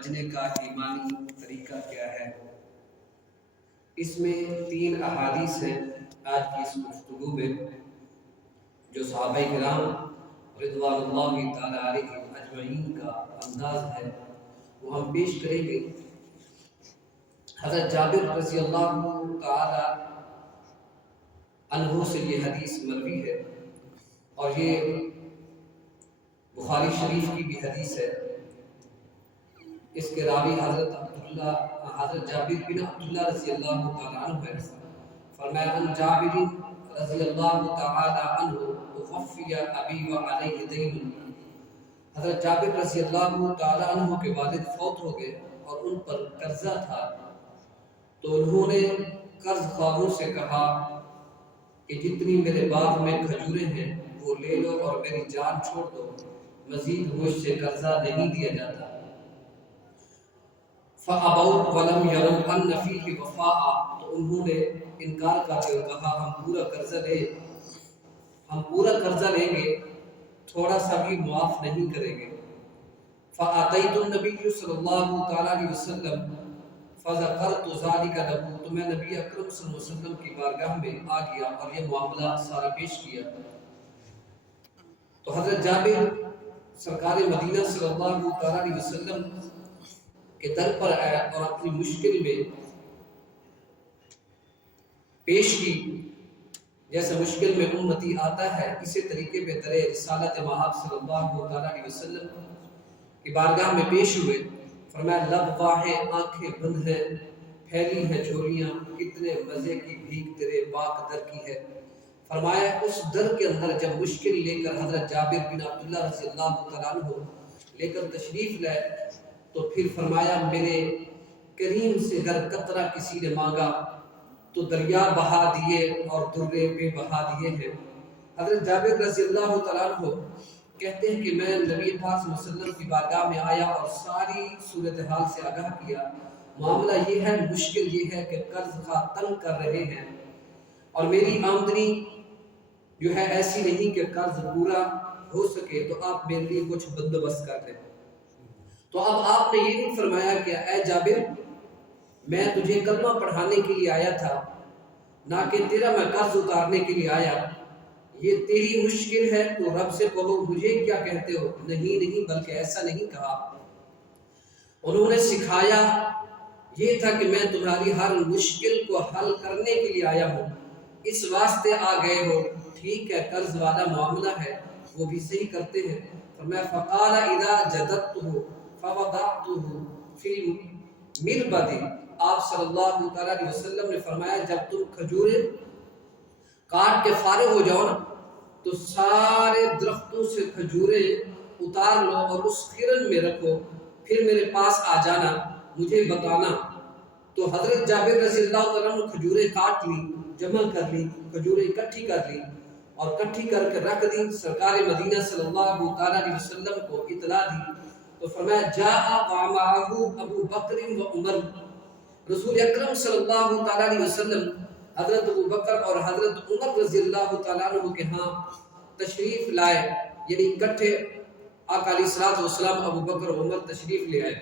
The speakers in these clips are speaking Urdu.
بچنے کا ایمانی طریقہ کیا ہے؟ اس میں 3 احادیث ہیں آج کی اس گفتگو میں جو صحابہ کرام رضوان اللہ تعالی علیہم اجمعین کا انداز ہے وہ ہم پیش کریں گے۔ حضرت جابر رضی اللہ تعالی عنہ سے یہ حدیث مروی ہے اور یہ بخاری شریف کی بھی حدیث ہے۔ اس کے راوی حضرت جابر بن عبداللہ رضی اللہ تعالی عنہ ہے۔ فرمایا ان جابر رضی اللہ تعالی عنہ توفی ابی وعلیہ دین، حضرت جابر رضی اللہ تعالی عنہ کے والد فوت ہو گئے اور ان پر قرضہ تھا، تو انہوں نے قرض خواہوں سے کہا کہ جتنی میرے باغ میں کھجوریں ہیں وہ لے لو اور میری جان چھوڑ دو، مزید مجھ سے قرضہ نہیں دیا جاتا۔ فَأَبَوْا وَلَمْ يَرَوْا أَنَّ فِيهِ وَفَاءً، تو انہوں نے انکار کر کے کہا ہم پورا قرضہ لیں گے، تھوڑا سا بھی معاف نہیں کریں گے۔ فَأَتَيْتُ النَّبِيُّ صلی اللہ تعالیٰ علیہ وسلم فَذَكَرْتُ ذَلِكَ لَهُ، تو میں نبی اکرم صلی اللہ علیہ وسلم کی بارگاہ میں آ گیا اور یہ معاملہ سارا پیش کیا۔ تو حضرت جابر سرکار مدینہ صلی اللہ تعالیٰ علیہ وسلم کے در پر آیا اور اپنی مشکل میں پیش کی، جیسے مشکل میں امتی آتا ہے اسی طریقے پہ در رسالت مآب صلی اللہ تعالیٰ علیہ وسلم کی بارگاہ میں پیش ہوئے۔ فرمایا لب واہیں آنکھیں بند ہیں، پھیلی ہیں جھولیاں، کتنے مزے کی بھیک تیرے پاک در کی ہے۔ فرمایا اس در کے اندر جب مشکل لے کر حضرت جابر بن عبداللہ رضی اللہ تعالیٰ عنہ لے کر تشریف لائے تو پھر فرمایا میرے کریم سے اگر قطرہ کسی نے مانگا تو دریا بہا دیے اور درے بے بہا دیے ہیں۔ حضرت جابر رضی اللہ تعالیٰ عنہ کہتے ہیں کہ میں نبی پاک صلی اللہ علیہ وسلم کی بارگاہ میں آیا اور ساری صورتحال سے آگاہ کیا۔ معاملہ یہ ہے، مشکل یہ ہے کہ قرض خواہ تنگ کر رہے ہیں اور میری آمدنی جو ہے ایسی نہیں کہ قرض پورا ہو سکے، تو آپ میرے لیے کچھ بندوبست کر دیں۔ تو اب آپ نے یہ نہیں فرمایا کہ اے جابر میں تجھے کلمہ پڑھانے کے لیے آیا تھا، نہ کہ تیرا میں قرض اتارنے کے لیے آیا، یہ تیری مشکل ہے تو رب سے کہو مجھے کیا کہتے ہو۔ نہیں بلکہ ایسا نہیں کہا، انہوں نے سکھایا یہ تھا کہ میں تمہاری ہر مشکل کو حل کرنے کے لیے آیا ہوں، اس واسطے آ گئے ہو۔ ٹھیک ہے قرض والا معاملہ ہے وہ بھی صحیح کرتے ہیں۔ فرمایا فقال اذا جددته فوضعته فی المربد، آپ صلی اللہ تعالیٰ علیہ وسلم نے فرمایا جب تم کھجوریں کاٹ کے فارغ ہو جاؤ نا تو سارے درختوں سے کھجوریں اتار لو اور اس خرن میں رکھو، پھر میرے پاس آ جانا، مجھے بتانا۔ تو حضرت جابر رضی اللہ تعالیٰ نے کھجوریں کاٹ لی، جمع کر لی، کھجوریں اکٹھی کر لی اور اکٹھی کر کے رکھ دی، سرکار مدینہ صلی اللہ تعالیٰ علیہ وسلم کو اطلاع دی۔ تو فرمایا جاء ومعه ابو بکر و عمر، رسول اکرم صلی اللہ تعالیٰ علیہ وسلم حضرت ابو بکر اور حضرت عمر رضی اللہ تعالیٰ عنہ کے ہاں تشریف لائے، یعنی اکٹھے آقا علیہ الصلوۃ والسلام ابو بکر و عمر تشریف لے آئے۔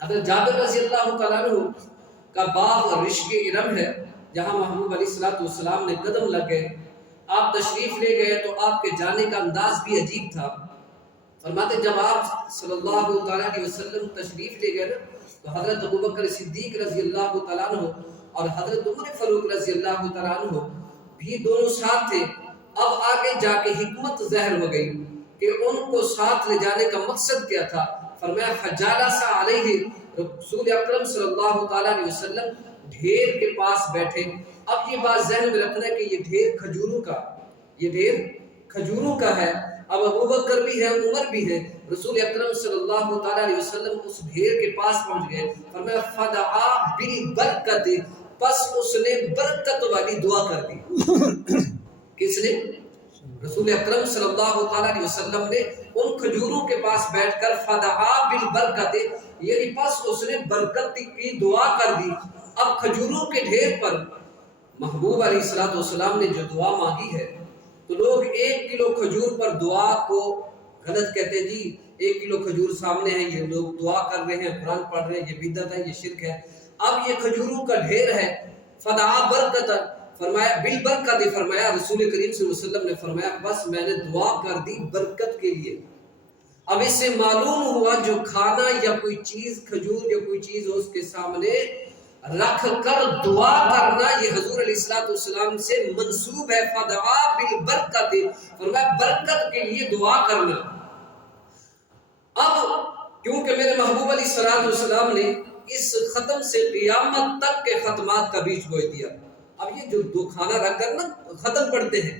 حضرت جابر رضی اللہ تعالیٰ عنہ کا باغ رشک ارم ہے جہاں محبوب علیہ الصلوۃ والسلام نے قدم لگ گئے، آپ تشریف لے گئے تو آپ کے جانے کا انداز بھی عجیب تھا۔ فرماتے جب آپ صلی اللہ تعالیٰ علیہ وسلم تشریف لے گئے نا تو حضرت ابو بکر صدیق رضی اللہ تعالیٰ عنہ اور حضرت عمر فاروق رضی اللہ تعالیٰ عنہ بھی دونوں ساتھ تھے۔ اب آگے جا کے حکمت ظاہر ہو گئی کہ ان کو ساتھ لے جانے کا مقصد کیا تھا۔ فرمایا فجالس علیہ، رسول اکرم صلی اللہ تعالیٰ علیہ وسلم ڈھیر کے پاس بیٹھے۔ اب یہ بات ذہن میں رکھنا ہے کہ یہ ڈھیر کھجوروں کا ہے۔ اب ابو بکر بھی ہے، عمر بھی ہے، رسول اکرم صلی اللہ تعالیٰ علیہ وسلم اس ڈھیر کے پاس پہنچ گئے۔ فرمایا فدعا بالبرکت، پس اس نے برکت والی دعا کر دی۔ کس نے؟ رسول اکرم صلی اللہ تعالیٰ علیہ وسلم نے ان کھجوروں کے پاس بیٹھ کر فدعا بالبرکت، یعنی پس اس نے برکت کی دعا کر دی۔ اب کھجوروں کے ڈھیر پر محبوب علیہ الصلوۃ والسلام نے جو دعا مانگی ہے تو لوگ 1 کلو کھجور پر دعا کو غلط کہتے ہیں جی 1 کلو کھجور سامنے ہے، یہ لوگ دعا کر رہے ہیں، قرآن پڑھ رہے ہیں، یہ بدعت ہے، یہ شرک ہے۔ اب یہ کھجوروں کا ڈھیر ہے، فدعا برکت، فرمایا بالبرکت، فرمایا رسول کریم صلی اللہ علیہ وسلم نے فرمایا بس میں نے دعا کر دی برکت کے لیے۔ اب اس سے معلوم ہوا جو کھانا یا کوئی چیز، کھجور یا کوئی چیز ہو اس کے سامنے رکھ کر دعا کرنا، یہ حضور علیہ الصلوۃ والسلام سے منسوب ہے۔ فدعا بالبرکت، فرمایا برکت کے لیے دعا کرنا۔ اب کیونکہ میرے محبوب علیہ الصلوۃ والسلام نے اس ختم سے قیامت تک کے ختمات کا بیچ بوئے دیا۔ اب یہ جو دو کھانا رکھ کر نا ختم پڑھتے ہیں،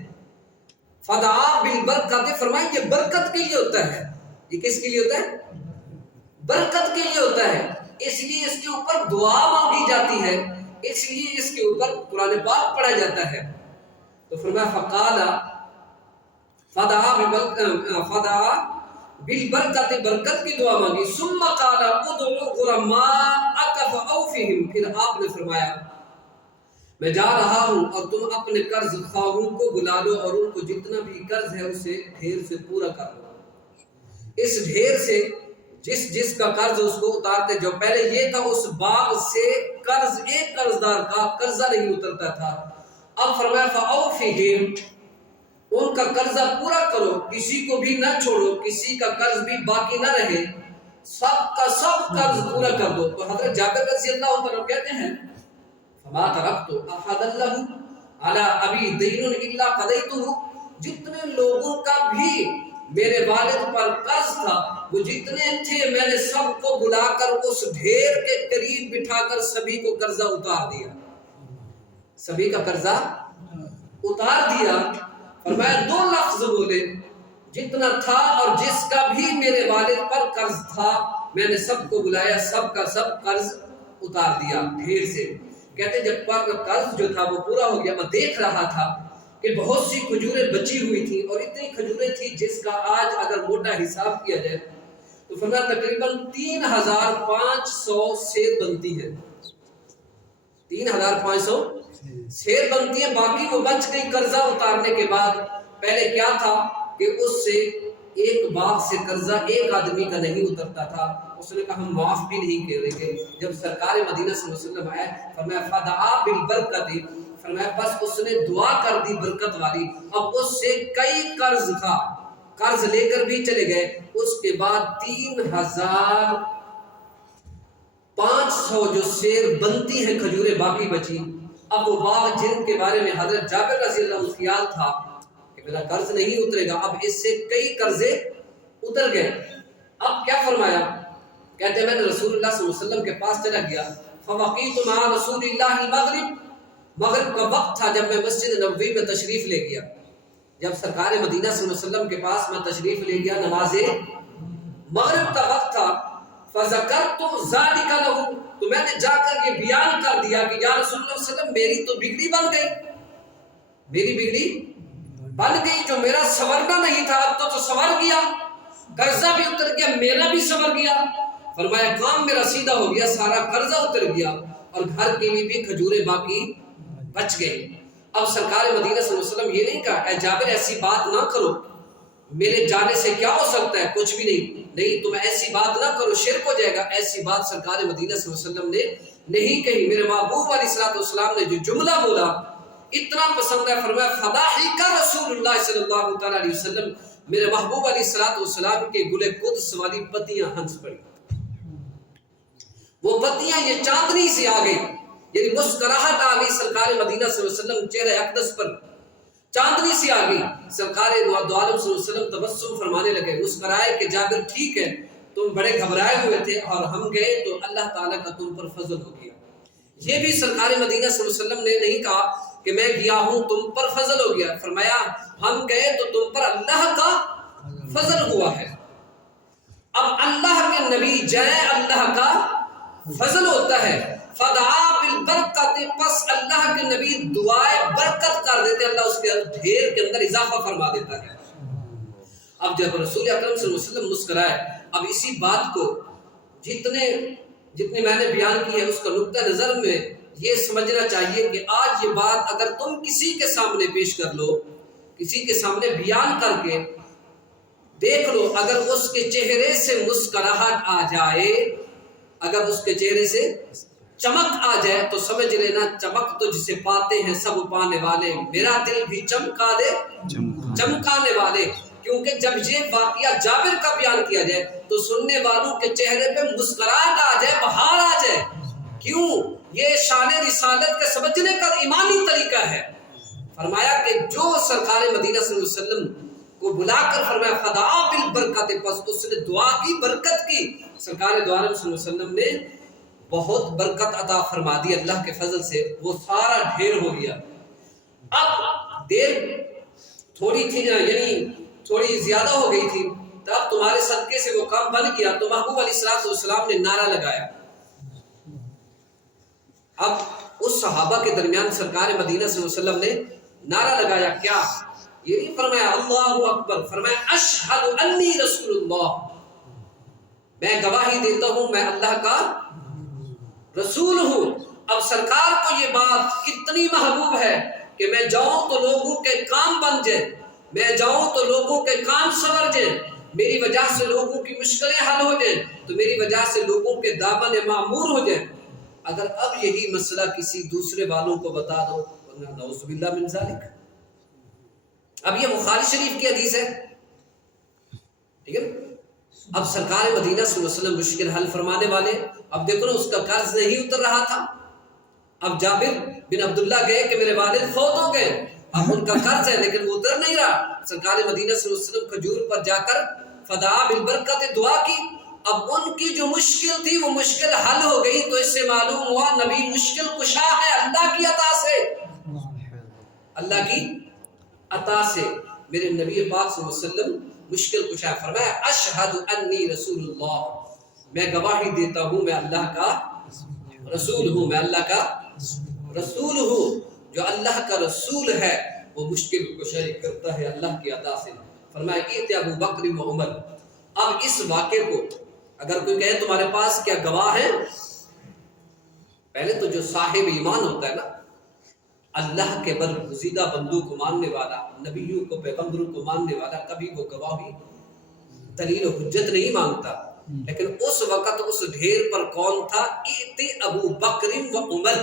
فدعا بالبرکت، فرمایا یہ برکت کے لیے ہوتا ہے۔ یہ کس کے لیے ہوتا ہے؟ برکت کے لیے ہوتا ہے، اس لیے اس کے اوپر دعا مانگی جاتی ہے، اس لیے اس کے اوپر قرآن پاک پڑھا جاتا ہے۔ تو فرمایا فقال فدعا بالبرکت، برکت کی دعا مانگی، ثم قال ادعوا غرماءک فاوفهم، پھر آپ نے فرمایا میں جا رہا ہوں اور تم اپنے قرض خواہوں کو بلا لو اور ان کو جتنا بھی قرض ہے اسے ڈھیر سے پورا کر لو۔ اس ڈھیر سے جس کا قرض اس کو اتارتے، جو پہلے یہ تھا اس باغ سے قرض ایک قرضدار کا قرضہ نہیں اترتا تھا، اب فرمایا فاوفهم، ان کا قرضہ پورا کرو، کسی کو بھی نہ چھوڑو، کسی کا قرض بھی باقی نہ رہے، سب کا سب قرض پورا کر دو۔ تو حضرت جابر رضی اللہ عنہ کہتے ہیں فما ترکت احد له علی ابی دین الا قضیته، جتنے لوگوں کا بھی میرے والد پر قرض تھا وہ جتنے تھے میں نے سب کو بلا کر اس ڈھیر کے قریب بٹھا کر سبھی کو قرضہ اتار دیا، سبھی کا قرضہ اتار دیا۔ فرمایا 2 لفظ بولے، جتنا تھا اور جس کا بھی میرے والد پر قرض تھا میں نے سب کو بلایا، سب کا سب قرض اتار دیا ڈھیر سے۔ کہتے جب قرض جو تھا وہ پورا ہو گیا، میں دیکھ رہا تھا کہ بہت سی کھجوریں بچی ہوئی تھیں، اور اتنی کھجوریں تھیں جس کا آج اگر موٹا حساب کیا جائے تو فرمایا تقریباً 3500 سیر بنتی ہے، 3500 سیر بنتی ہے، باقی وہ بچ گئی قرضہ اتارنے کے بعد۔ پہلے کیا تھا کہ اس سے ایک باغ سے قرضہ ایک آدمی کا نہیں اترتا تھا، اس نے کہا ہم معاف بھی نہیں کر رہے۔ جب سرکار مدینہ صلی اللہ علیہ وسلم آئے فرمایا فدعا بالبرکت، فرمایا بس اس نے دعا کر دی برکت والی، اب اس سے کئی قرض تھا، قرض لے کر بھی چلے گئے۔ اس کے بعد 3500 جو سیر بنتی ہیں کھجوریں باقی بچی۔ اب وہ باغ جن کے بارے میں حضرت جابر رضی اللہ عنہ خیال تھا کہ میرا قرض نہیں اترے گا، اب اس سے کئی قرضے اتر گئے۔ اب کیا فرمایا؟ کہتے ہیں میں نے رسول اللہ صلی اللہ علیہ وسلم کے پاس چلا گیا، فوقیت مع رسول اللہ المغرب، مغرب کا وقت تھا جب میں مسجد نبوی میں تشریف لے گیا، جب سرکار مدینہ صلی اللہ علیہ وسلم کے پاس میں تشریف لے گیا، نماز مغرب کا وقت تھا، فذکرت ذلک لہ، تو میں نے جا کر یہ بیان کر دیا کہ یا رسول اللہ صلی اللہ علیہ وسلم میری تو بگڑی بن گئی، میری بگڑی بن گئی، جو میرا سورنا نہیں تھا اب تو سور گیا، قرضہ بھی اتر گیا، میرا بھی سور گیا۔ فرمایا کام میرا سیدھا ہو گیا، سارا قرضہ اتر گیا اور گھر کے لیے بھی کھجوریں باقی بچ گئی۔ اب سرکار مدینہ صلی اللہ علیہ وسلم یہ نہیں کہا اے جابر ایسی بات نہ کرو، میرے جانے سے کیا ہو سکتا ہے، کچھ بھی نہیں تم ایسی بات نہ کرو، شرک ہو جائے گا، ایسی بات سرکار مدینہ صلی اللہ علیہ وسلم نے نہیں کہی۔ میرے محبوب علیہ الصلوۃ والسلام نے جو جملہ بولا اتنا پسند ہے، فرمایا فضاحک رسول اللہ صلی اللہ تعالی علیہ وسلم، میرے محبوب علیہ الصلوۃ والسلام کے گلے قدس والی پتیاں ہنس پڑی، وہ پتیاں یہ چاندنی سے آ گئی، یعنی مسکراہٹ آ گئی سرکار مدینہ صلی اللہ علیہ وسلم چہرے اقدس پر، چاندنی سے آ گئی۔ سرکار دو عالم صلی اللہ علیہ وسلم تبسم فرمانے لگے، مسکرائے کہ جابر ٹھیک ہے، تم بڑے گھبرائے ہوئے تھے اور ہم گئے تو اللہ تعالیٰ کا تم پر فضل ہو گیا۔ یہ بھی سرکار مدینہ صلی اللہ علیہ وسلم نے نہیں کہا کہ میں گیا ہوں تم پر فضل ہو گیا، فرمایا ہم گئے تو تم پر اللہ کا فضل ہوا ہے۔ اب اللہ کے نبی جائیں اللہ کا فضل ہوتا ہے، فدعا بالبرکت، پس اللہ کے نبی دعائے برکت کر دیتے، اللہ اس کے ڈھیر کے اندر اضافہ فرما دیتا ہے۔ اب جب رسول اکرم صلی اللہ علیہ وسلم مسکرائے، اب اسی بات کو جتنے میں نے بیان کی ہے اس کا نقطہ نظر میں یہ سمجھنا چاہیے کہ آج یہ بات اگر تم کسی کے سامنے پیش کر لو، کسی کے سامنے بیان کر کے دیکھ لو اگر اس کے چہرے سے مسکراہٹ آ جائے، اگر اس کے چہرے سے چمک آ جائے تو سمجھ لینا چمک تو جسے پاتے ہیں سب پانے والے، میرا دل بھی چمکا دے چمکانے والے۔ کیونکہ جب یہ واقعہ جابر کا بیان کیا جائے تو سننے والوں کے چہرے پہ مسکراہٹ آ جائے، بہار آ جائے۔ کیوں؟ یہ شان رسالت کے سمجھنے کا ایمانی طریقہ ہے۔ فرمایا کہ جو سرکار مدینہ صلی اللہ علیہ وسلم کو بلا کر فرمایا فدعا بالبرکت، پس اس نے دعا کی، برکت کی، سرکار دو عالم صلی اللہ علیہ وسلم نے بہت برکت عطا فرما دی اللہ کے فضل سے، وہ سارا ڈھیر ہو گیا۔ اب دیر تھوڑی تھی، یعنی تھوڑی زیادہ ہو گئی تھی، تب تمہارے صدقے سے وہ کام بن گیا تو محبوب علیہ السلام نے نعرہ لگایا۔ اب اس صحابہ کے درمیان سرکار مدینہ صلی اللہ علیہ وسلم نے نعرہ لگایا، کیا؟ یہ نہیں فرمایا اللہ اکبر، فرمایا اشہد انی رسول اللہ، میں گواہی دیتا ہوں میں اللہ کا رسول ہوں۔ اب سرکار کو یہ بات کتنی محبوب ہے کہ میں جاؤں تو لوگوں کے کام بن جائیں، میں جاؤں تو لوگوں کے کام سنور جائیں، میری وجہ سے لوگوں کی مشکلیں حل ہو جائیں، تو میری وجہ سے لوگوں کے دامن معمور ہو جائیں۔ اگر اب یہی مسئلہ کسی دوسرے والوں کو بتا دو، نعوذ باللہ من ذالک۔ اب یہ بخاری شریف کی حدیث ہے، ٹھیک ہے۔ اب سرکار مدینہ صلی اللہ علیہ وسلم مشکل حل فرمانے والے، اب دیکھو نا اس کا قرض نہیں اتر رہا تھا۔ اب جابر بن عبداللہ گئے کہ میرے والد فوت ہو گئے، اب ان کا قرض ہے لیکن وہ اتر نہیں رہا۔ سرکار مدینہ صلی اللہ علیہ وسلم کھجور پر جا کر فدعا بالبرکت دعا کی۔ اب ان کی جو مشکل تھی وہ مشکل حل ہو گئی، تو اس سے معلوم ہوا نبی مشکل کشا ہے اللہ کی عطا سے، اللہ کی عطا سے میرے نبی پاک صلی اللہ علیہ وسلم مشکل کشا ہے۔ فرمایا اشہد انی رسول اللہ، میں گواہی دیتا ہوں میں اللہ کا رسول ہوں، میں اللہ کا رسول ہوں۔ جو اللہ کا رسول ہے وہ مشکل کشائی کرتا ہے اللہ کی عطا سے۔ فرمایا کہ ابو بکر و عمر۔ اب اس واقعے کو اگر کوئی کہے تمہارے پاس کیا گواہ ہے، پہلے تو جو صاحب ایمان ہوتا ہے نا، اللہ کے برگزیدہ بندوں کو ماننے والا، نبیوں کو پیغمبروں کو ماننے والا، کبھی وہ گواہی دلیل و حجت نہیں مانگتا۔ لیکن اس وقت اس ڈھیر پر کون تھا؟ ایتے ابو بکر و عمر،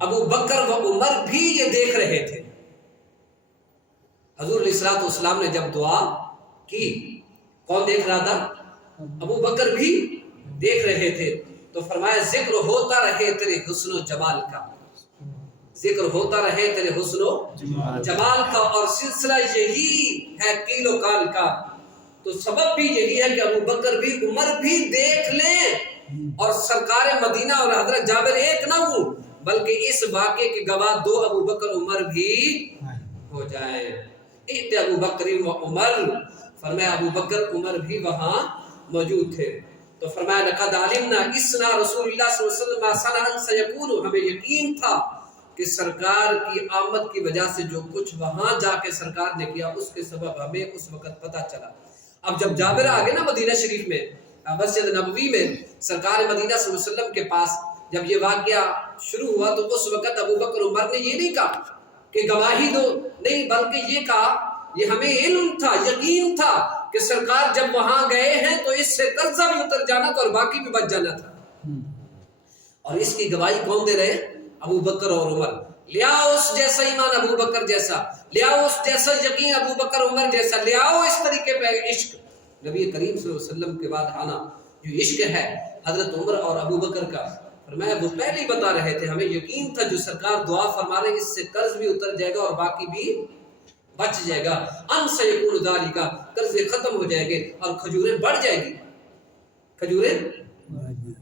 ابو بکر و عمر بھی یہ دیکھ رہے تھے۔ حضور علیہ الصلوۃ والسلام نے جب دعا کی، کون دیکھ رہا تھا؟ ابو بکر بھی دیکھ رہے تھے۔ تو فرمایا ذکر ہوتا رہے تیرے حسن و جمال کا، ذکر ہوتا رہے تیرے حسن و جمال کا، اور سلسلہ یہی ہے کیل و کال کا۔ تو سبب بھی یہی ہے کہ ابو بکر بھی عمر بھی دیکھ لیں، اور سرکار مدینہ اور حضرت جابر ایک نہ ہوں، بلکہ اس واقعے کے گواہ دو ابو بکر عمر بھی ہو جائیں۔ ایت ابو بکر و عمر، فرمایا ابو بکر عمر بھی وہاں موجود تھے۔ تو فرمایا لقد علمنا اسنا رسول اللہ صلی اللہ علیہ وسلم صنعا سیکون، ہمیں یقین تھا کہ سرکار کی آمد کی وجہ سے جو کچھ وہاں جا کے سرکار نے کیا اس کے سبب ہمیں اس وقت پتہ چلا۔ اب جب جابر آگے نا مدینہ شریف میں مسجد نبوی میں سرکار مدینہ صلی اللہ علیہ وسلم کے پاس جب یہ واقعہ شروع ہوا تو اس وقت ابو بکر عمر نے یہ نہیں کہا کہ گواہی دو، نہیں، بلکہ یہ کہا، یہ ہمیں علم تھا، یقین تھا کہ سرکار جب وہاں گئے ہیں تو اس سے قرضہ بھی اتر جانا تھا اور باقی بھی بچ جانا تھا۔ اور اس کی گواہی کون دے رہے؟ ابو بکر اور عمر۔ لیا اس جیسا ایمان ابو بکر جیسا، لیا اس جیسا یقین ابو بکر عمر جیسا، لیا اس طریقے پہ عشق نبی کریم صلی اللہ علیہ وسلم کے بعد آنا جو عشق ہے حضرت عمر اور ابو بکر کا۔ فرمایا وہ پہلے ہی بتا رہے تھے، ہمیں یقین تھا جو سرکار دعا فرما رہے اس سے قرض بھی اتر جائے گا اور باقی بھی بچ جائے گا۔ ان سیکون ذالک، قرض ختم ہو جائیں گے اور کھجوریں بڑھ جائیں گی، کھجوریں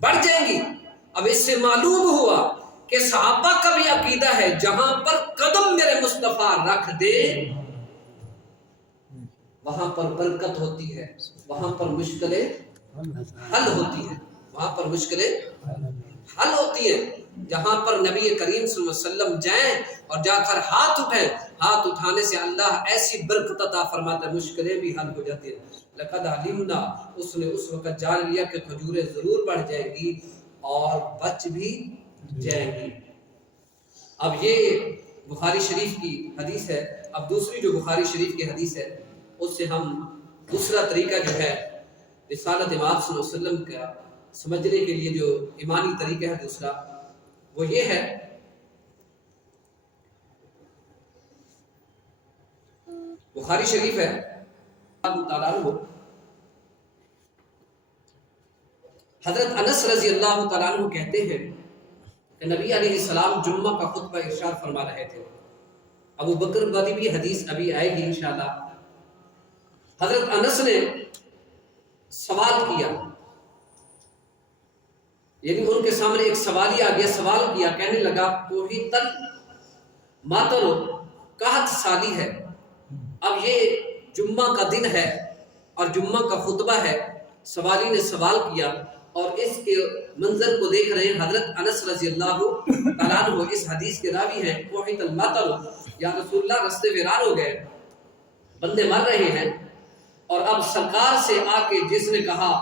بڑھ جائیں گی۔ اب اس سے معلوم ہوا کہ صحابہ کا بھی عقیدہ ہے جہاں پر قدم میرے مصطفیٰ رکھ دے وہاں پر برکت ہوتی ہے، وہاں پر مشکلیں حل ہوتی ہیں، وہاں پر مشکلیں حل ہوتی ہیں۔ جہاں پر نبی کریم صلی اللہ علیہ وسلم جائیں اور جا کر ہاتھ اٹھائیں، ہاتھ اٹھانے سے اللہ ایسی برکت عطا فرماتا ہے، مشکلیں بھی حل ہو جاتی ہیں۔ لقد علمنا، اس نے اس وقت جان لیا کہ کھجوریں ضرور بڑھ جائیں گی اور بچ بھی جائیں گی۔ اب یہ بخاری شریف کی حدیث ہے۔ اب دوسری جو بخاری شریف کی حدیث ہے اس سے ہم دوسرا طریقہ جو ہے رسالت امام صلی اللہ علیہ وسلم کا سمجھنے کے لیے جو ایمانی طریقہ ہے دوسرا وہ یہ ہے بخاری شریف ہے حضرت انس رضی اللہ تعالیٰ عنہ کہتے ہیں کہ نبی علیہ السلام جمعہ کا خطبہ ارشاد فرما رہے تھے. ابو بکر والی بھی حدیث ابھی آئے گی انشاءاللہ. حضرت انس نے سوال کیا، یعنی ان کے سامنے ایک سوالی آ گیا، سوال کیا، کہنے لگا کوہی تل ماترو کہت سالی ہے. اب یہ جمعہ کا دن ہے اور جمعہ کا خطبہ ہے. سوالی نے سوال کیا اور اس کے منظر کو دیکھ رہے ہیں. حضرت انس رضی اللہ تعالیٰ عنہ اس حدیث کے راوی ہیں. کوہی تل ماترو، یا رسول اللہ رستے ویران ہو گئے، بندے مر رہے ہیں، اور اب سرکار سے آ کے جس نے کہا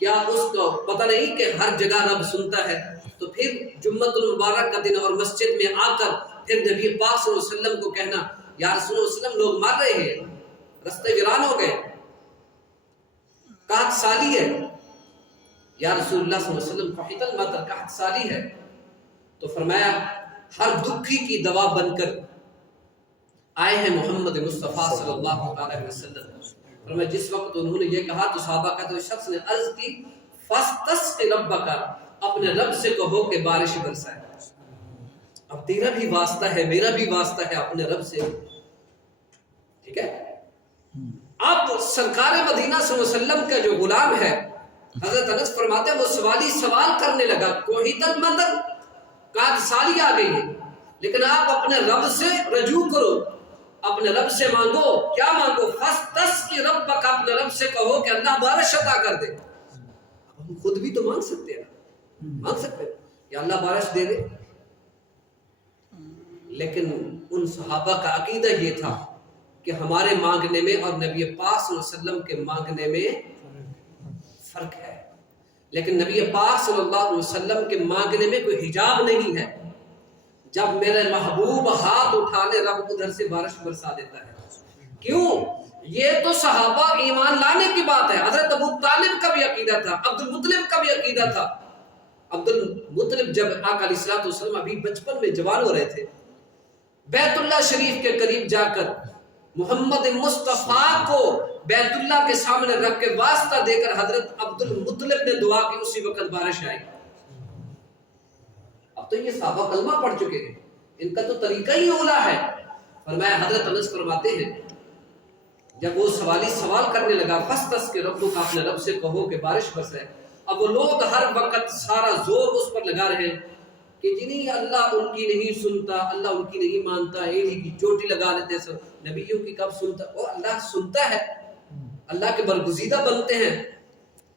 کیا اس کو پتہ نہیں کہ ہر جگہ رب سنتا ہے، تو پھر جمعۃ المبارک کا دن اور مسجد میں آ کر پھر نبی پاک صلی اللہ علیہ وسلم کو کہنا یا رسول اللہ علیہ وسلم لوگ مر رہے ہیں، رستے ویران ہو گئے، قحط سالی ہے، یا رسول اللہ صلی اللہ علیہ وسلم قحط المطر، قحط سالی ہے. تو فرمایا ہر دکھی کی دوا بن کر آئے ہیں محمد مصطفیٰ صلی اللہ علیہ وسلم. فرمایا جس وقت انہوں نے یہ کہا تو صحابہ کا تو شخص نے عرض کی فاستسق ربک، اپنے رب سے کہو کہ بارش برسائے. اب تیرا بھی واسطہ ہے، میرا بھی واسطہ ہے اپنے رب سے، ٹھیک ہے. اب سرکار مدینہ صلی اللہ علیہ وسلم کا جو غلام ہے حضرت انس فرماتے ہیں وہ سوالی سوال کرنے لگا کوہی تل مطر، قحط سالی آ گئی ہے، لیکن آپ اپنے رب سے رجوع کرو، اپنے رب سے مانگو. کیا مانگو؟ فاستسق ربک، اپنے رب سے کہو کہ اللہ بارش عطا کر دے. ہم خود بھی تو مانگ سکتے ہیں، مانگ سکتے ہیں یا اللہ بارش دے دے. لیکن ان صحابہ کا عقیدہ یہ تھا کہ ہمارے مانگنے میں اور نبی پاک صلی اللہ علیہ وسلم کے مانگنے میں فرق ہے. لیکن نبی پاک صلی اللہ علیہ وسلم کے مانگنے میں کوئی حجاب نہیں ہے. جب میرے محبوب ہاتھ اٹھانے رب ادھر سے بارش برسا دیتا ہے. کیوں؟ یہ تو صحابہ ایمان لانے کی بات ہے. حضرت ابو طالب کا بھی عقیدہ تھا، عبد المطلب کا بھی عقیدہ تھا. عبد المطلب جب آقا علیہ الصلوۃ والسلام ابھی بچپن میں جوان ہو رہے تھے، بیت اللہ شریف کے قریب جا کر محمد مصطفیٰ کو بیت اللہ کے سامنے رکھ کے واسطہ دے کر حضرت عبد المطلب نے دعا کی، اسی وقت بارش آئی. اب تو یہ صحابہ کلمہ پڑھ چکے ہیں، ان کا تو طریقہ ہی اولا ہے. فرمایا حضرت انس فرماتے ہیں جب وہ سوالی سوال کرنے لگا فاستسق ربک، اپنے رب سے کہو کہ بارش برسائے. اب وہ لوگ ہر وقت سارا زور اس پر لگا رہے ہیں کہ جی نہیں اللہ ان کی نہیں سنتا، اللہ ان کی نہیں مانتا، ایڑی کی چوٹی لگا لیتے سب. نبیوں کی کب سنتا؟ اور اللہ سنتا ہے، اللہ کے برگزیدہ بنتے ہیں،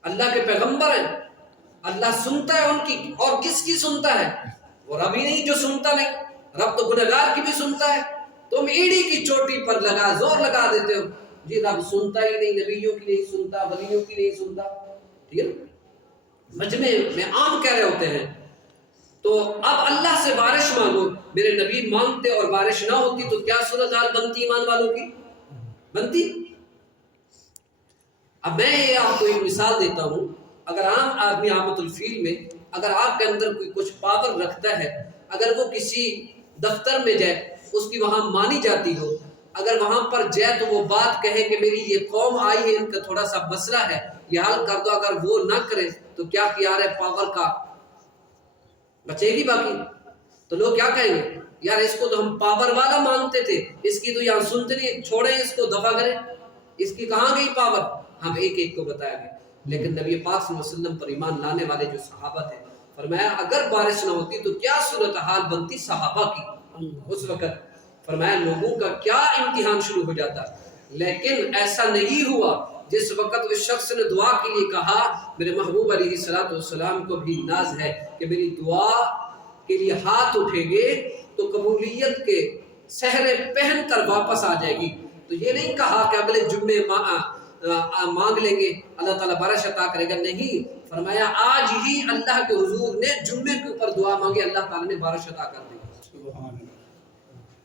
اللہ کے پیغمبر ہیں، اللہ سنتا ہے ان کی. اور کس کی سنتا ہے؟ وہ رب ہی نہیں جو سنتا نہیں. رب تو گنہگار کی بھی سنتا ہے. تم ایڑی کی چوٹی پر زور لگا دیتے ہو جی رب سنتا ہی نہیں، نبیوں کی نہیں سنتا، ولیوں کی نہیں سنتا. ٹھیک ہے، مجمع میں عام کہہ رہے ہوتے ہیں. تو اب اللہ سے بارش مانگو. میرے نبی مانگتے اور بارش نہ ہوتی تو کیا صورتحال بنتی ایمان والوں کی؟ بنتی. اب میں آپ کو ایک مثال دیتا ہوں. اگر عام آدمی عامت الفیل میں اگر آپ کے اندر کوئی کچھ پاور رکھتا ہے، اگر وہ کسی دفتر میں جائے، اس کی وہاں مانی جاتی ہو، اگر وہاں پر جائے تو وہ بات کہے کہ میری یہ قوم آئی ہے، ان کا تھوڑا سا مسئلہ ہے، یہ حل کر دو، اگر وہ نہ کرے تو کیا خیال ہے پاور کا بچے گی باقی؟ تو لوگ کیا کہیں گے؟ یار اس کو تو ہم پاور والا مانتے تھے، اس کی تو یہاں سنتے نہیں، چھوڑیں اس کو، دفع کریں، اس کی کہاں گئی پاور؟ ہم ایک ایک کو بتایا گیا. لیکن نبی پاک صلی اللہ علیہ وسلم پر ایمان لانے والے جو صحابہ تھے، فرمایا اگر بارش نہ ہوتی تو کیا صورتحال بنتی صحابہ کی اس وقت. فرمایا لوگوں کا کیا امتحان شروع ہو جاتا. لیکن ایسا نہیں ہوا. جس وقت اس شخص نے دعا کے لیے کہا، میرے محبوب علیہ الصلوۃ والسلام کو بھی ناز ہے کہ میری دعا کے لیے ہاتھ اٹھیں گے تو قبولیت کے سہرے پہن کر واپس آ جائے گی. تو یہ نہیں کہا کہ اگلے جمعے مانگ لیں گے اللہ تعالیٰ بارش عطا کرے گا، نہیں. فرمایا آج ہی اللہ کے حضور نے جمعے کے اوپر دعا مانگی، اللہ تعالیٰ نے بارش عطا کر دی.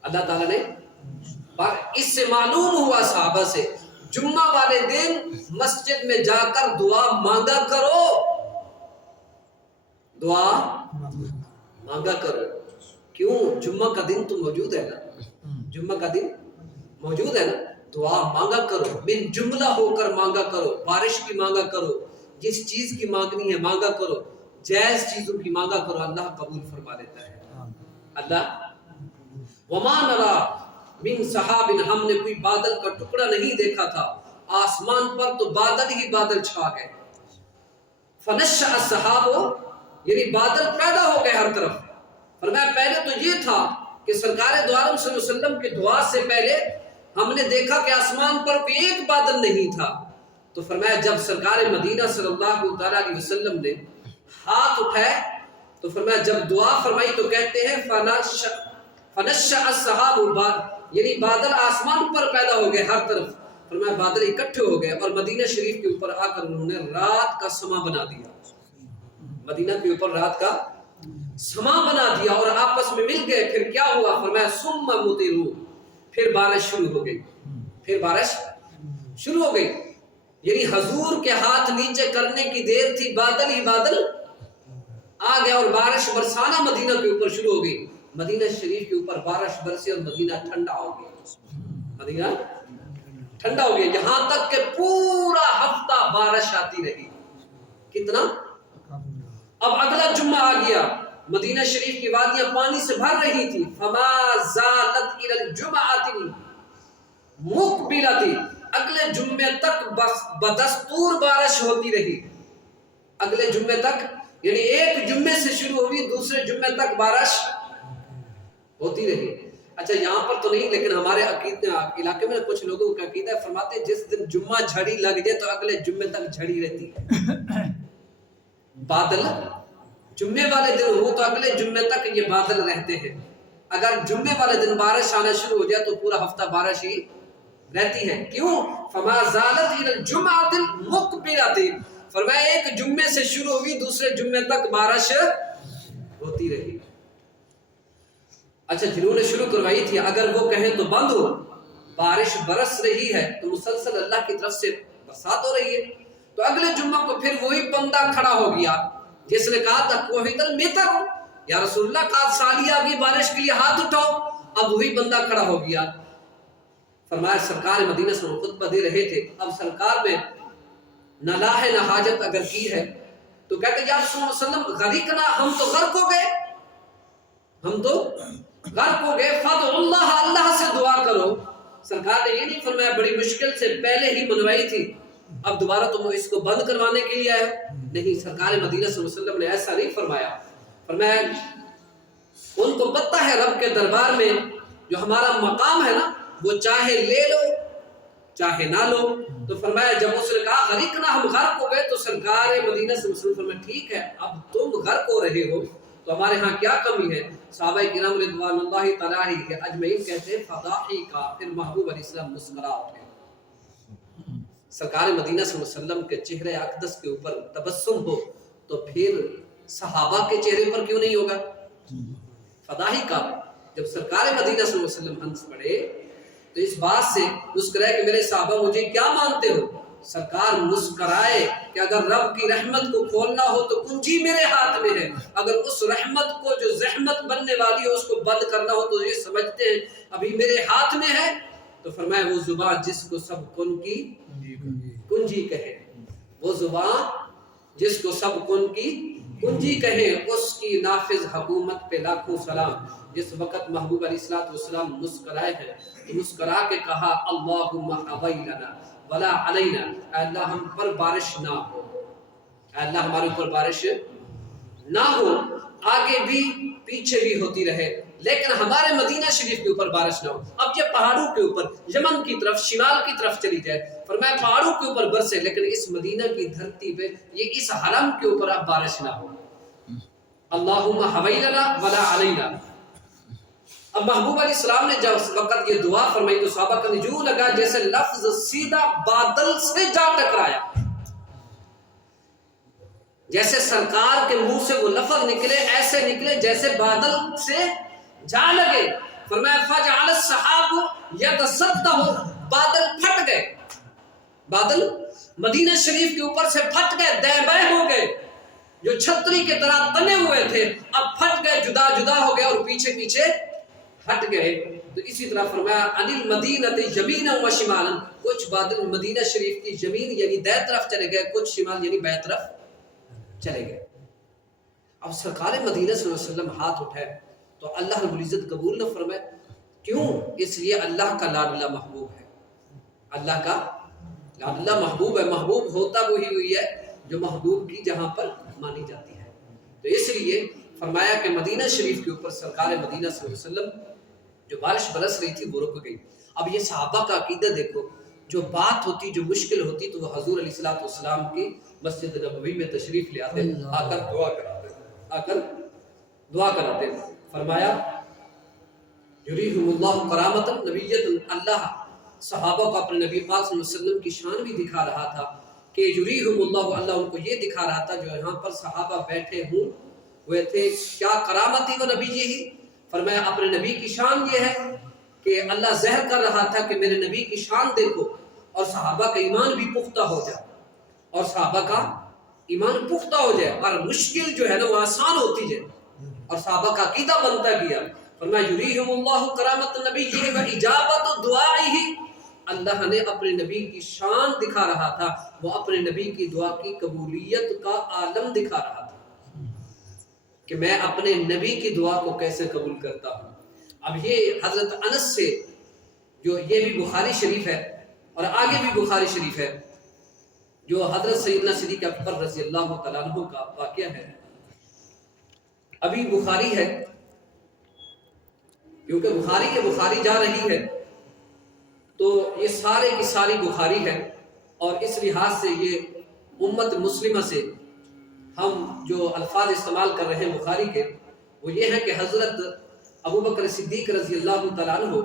اللہ تعالیٰ نے اس سے معلوم ہوا صحابہ سے جمعہ والے دن مسجد میں جا کر دعا مانگا کرو، دعا مانگا کرو۔ کیوں؟ جمعہ کا دن تو موجود ہے نا، جمعہ کا دن موجود ہے نا، دعا مانگا کرو، من جملہ ہو کر مانگا کرو، بارش کی مانگا کرو، جس چیز کی مانگنی ہے مانگا کرو، جائز چیزوں کی مانگا کرو، اللہ قبول فرما لیتا ہے۔ اللہ وما نرا من سحاب، ہم نے کوئی بادل کا ٹکڑا نہیں دیکھا تھا، آسمان پر تو بادل ہی بادل چھا گئے، فنشأ السحاب، یعنی بادل پیدا ہو گئے ہر طرف۔ فرمایا پہلے تو یہ تھا کہ سرکار دو عالم صلی اللہ علیہ وسلم کی دعا سے پہلے ہم نے دیکھا کہ آسمان پر کوئی ایک بادل نہیں تھا، تو فرمایا جب سرکار مدینہ صلی اللہ علیہ وسلم نے ہاتھ اٹھائے تو فرمایا جب دعا فرمائی تو کہتے ہیں فنشأ السحاب، یعنی بادل آسمان پر پیدا ہو گئے ہر طرف۔ فرمایا بادل اکٹھے ہو گئے اور مدینہ شریف کے اوپر آ کر انہوں نے رات کا سما بنا دیا، مدینہ کے اوپر رات کا سما بنا دیا اور آپس میں مل گئے۔ پھر کیا ہوا؟ فرمایا ثم مطروا، پھر بارش شروع ہو گئی، پھر بارش شروع ہو گئی، یعنی حضور کے ہاتھ نیچے کرنے کی دیر تھی، بادل ہی بادل آ گیا اور بارش برسانا مدینہ کے اوپر شروع ہو گئی۔ مدینہ شریف کے اوپر بارش برسی اور مدینہ ٹھنڈا ہو گیا، مدینہ ٹھنڈا ہو گیا، یہاں تک کہ پورا ہفتہ بارش آتی رہی۔ کتنا؟ اب اگلا جمعہ آ گیا، مدینہ شریف کی وادیاں پانی سے بھر رہی تھی، فما زالت الى الجمعۃ المقبلۃ، اگلے جمعے تک بس بدستور بارش ہوتی رہی، اگلے جمعے تک، یعنی ایک جمعے سے شروع ہوئی دوسرے جمعے تک بارش ہوتی رہی۔ اچھا یہاں پر تو نہیں، لیکن ہمارے علاقے میں کچھ لوگوں کا عقیدہ ہے، فرماتے ہیں جس دن جمعہ جھڑی لگ جائے تو اگلے جمعے تک جھڑی رہتی ہے، بادل جمعے والے دن ہو تو اگلے جمعے تک یہ بادل رہتے ہیں، اگر جمعے والے دن بارش آنا شروع ہو جائے تو پورا ہفتہ بارش ہی رہتی ہے۔ کیوں؟ فما زالت الى الجمعۃ المقبلۃ، فرمایا ایک جمعے سے شروع ہوئی دوسرے جمعے تک بارش ہوتی رہی۔ اچھا جنہوں نے شروع کروائی تھی اگر وہ کہیں تو بند ہو، بارش برس رہی ہے تو مسلسل اللہ کی طرف سے برسات ہو رہی ہے، تو اگلے جمعہ کو پھر وہی بندہ کھڑا ہو گیا جس نے کہا تھا کوہید المیتر، یا رسول اللہ کا سالی آ گئی بارش کے لیے ہاتھ اٹھاؤ، اب وہی بندہ کھڑا ہو گیا۔ فرمایا سرکار مدینہ سے خطبہ دے رہے تھے، اب سرکار میں نہ لاہ نہ حاجت اگر کی ہے تو کہتے یا رسول اللہ صلی اللہ علیہ وسلم غرقنا، ہم تو غرق ہو گئے، ہم تو غرق ہو گئے، فادع اللہ، اللہ سے دعا کرو۔ سرکار نے یہ نہیں فرمایا بڑی مشکل سے پہلے ہی منوائی تھی اب دوبارہ تم اس کو بند کروانے کے لیے آئے، نہیں، سرکار مدینہ صلی اللہ علیہ وسلم نے ایسا نہیں فرمایا۔ فرمایا ان کو پتہ ہے رب کے دربار میں جو ہمارا مقام ہے نا وہ چاہے لے لو چاہے نہ لو، تو فرمایا جب اس نے کہا غرقنا، ہم غرق ہو گئے، تو سرکار مدینہ صلی اللہ علیہ وسلم فرمایا ٹھیک ہے اب تم غرق ہو رہے ہو تو ہمارے ہاں کیا کمی ہے؟ صحابہ کرام رضوان اللہ تعالی علیہ اجمعین کہتے ہیں فضاحی کا، پھر محبوب علیہ السلام مسکرا اٹھے، سرکار مدینہ صلی اللہ علیہ وسلم کے چہرے اقدس کے اوپر تبسم ہو تو پھر صحابہ کے چہرے پر کیوں نہیں ہوگا؟ فضاحی کا جب سرکار مدینہ صلی اللہ علیہ وسلم ہنس پڑے تو اس بات سے مسکرائے کہ میرے صحابہ مجھے کیا مانتے ہو؟ سرکار مسکرائے کہ اگر رب کی رحمت کو کھولنا ہو تو کنجی میرے ہاتھ میں ہے، اگر اس رحمت کو جو زحمت بننے والی ہے اس کو بند کرنا ہو تو یہ سمجھتے ہیں ابھی میرے ہاتھ میں ہے۔ تو فرمایا وہ زبان جس کو سب کن کی کنجی کہے، وہ زبان جس کو سب کن کی کنجی کہے، اس کی نافذ حکومت پہ لاکھوں سلام۔ جس وقت محبوب علیہ الصلوۃ والسلام مسکرائے ہیں تو مسکرا کے کہا اللہم حویلنا ولا علینا، اے اللہ ہم پر بارش نہ ہو، اے اللہ ہمارے اوپر بارش نہ ہو، آگے بھی پیچھے بھی ہوتی رہے لیکن ہمارے مدینہ شریف کے اوپر بارش نہ ہو۔ اب یہ پہاڑوں کے اوپر یمن کی طرف شمال کی طرف چلی جائے، فرمایا پہاڑوں کے اوپر برسے لیکن اس مدینہ کی دھرتی پہ یہ اس حرم کے اوپر اب بارش نہ ہو، اللہم حویلنا ولا علینا۔ اب محبوب علیہ السلام نے جب اس وقت یہ دعا فرمائی تو صحابہ کا نجوم لگا جیسے لفظ سیدھا بادل سے جا ٹکرایا، جیسے سرکار کے منہ سے وہ لفظ نکلے ایسے نکلے جیسے بادل سے جا لگے۔ فرمایا فجعل السحاب یتصدع، بادل پھٹ گئے، بادل مدینہ شریف کے اوپر سے پھٹ گئے، دے بے ہو گئے، جو چھتری کے طرح تنے ہوئے تھے اب پھٹ گئے، جدا جدا ہو گئے اور پیچھے پیچھے ہٹ گئے۔ تو اسی طرح فرمایا انل مدینہ یمینا و شمالا، کچھ بادل مدینہ شریف کی زمین یعنی دائیں طرف چلے گئے، کچھ شمال یعنی بائیں طرف چلے گئے۔ اب سرکار مدینہ صلی اللہ علیہ وسلم ہاتھ اٹھائے تو اللہ رب العزت قبول نہ فرمائے، کیوں؟ اس لیے اللہ کا لاڈلا محبوب ہے، اللہ کا لاڈلا محبوب ہے، محبوب ہوتا وہی ہوئی ہے جو محبوب کی جہاں پر مانی جاتی ہے۔ تو اس لیے فرمایا کہ مدینہ شریف کے اوپر سرکار مدینہ صلی اللہ علیہ وسلم جو بارش برس رہی تھی وہ رک گئی۔ اب یہ صحابہ کا عقیدہ دیکھو، جو بات ہوتی، جو مشکل ہوتی تو وہ حضور علیہ الصلوۃ والسلام کی مسجد نبوی میں تشریف لے آتے، آ کر دعا کراتے، آ کر دعا کراتے۔ فرمایا یریہم اللہ کرامۃ نبیۃ، اللہ صحابہ کو اپنے نبی پاک صلی اللہ علیہ وسلم کی شان بھی دکھا رہا تھا کہ یریہم اللہ، اللہ ان کو یہ دکھا رہا تھا جو یہاں پر صحابہ بیٹھے ہوئے تھے، کیا کرامتی و نبی ہی، فرمایا اپنے نبی کی شان یہ ہے کہ اللہ ظاہر کر رہا تھا کہ میرے نبی کی شان دیکھو، اور صحابہ کا ایمان بھی پختہ ہو جائے، اور صحابہ کا ایمان پختہ ہو جائے اور مشکل جو ہے نا وہ آسان ہوتی جائے، اور صحابہ کا عقیدہ بنتا گیا۔ فرمایا یریہم اللہ کرامۃ نبی و اجابت دعائہ، اللہ نے اپنے نبی کی شان دکھا رہا تھا، وہ اپنے نبی کی دعا کی قبولیت کا عالم دکھا رہا تھا کہ میں اپنے نبی کی دعا کو کیسے قبول کرتا ہوں۔ اب یہ حضرت انس سے، جو یہ بھی بخاری شریف ہے اور آگے بھی بخاری شریف ہے، جو حضرت سیدنا صدیق اکبر رضی اللہ تعالیٰ عنہ کا واقعہ ہے، ابھی بخاری ہے، کیونکہ بخاری جا رہی ہے تو یہ سارے کی ساری بخاری ہے، اور اس لحاظ سے یہ امت مسلمہ سے ہم جو الفاظ استعمال کر رہے ہیں بخاری کے، وہ یہ ہے کہ حضرت ابوبکر صدیق رضی اللہ تعالیٰ عنہ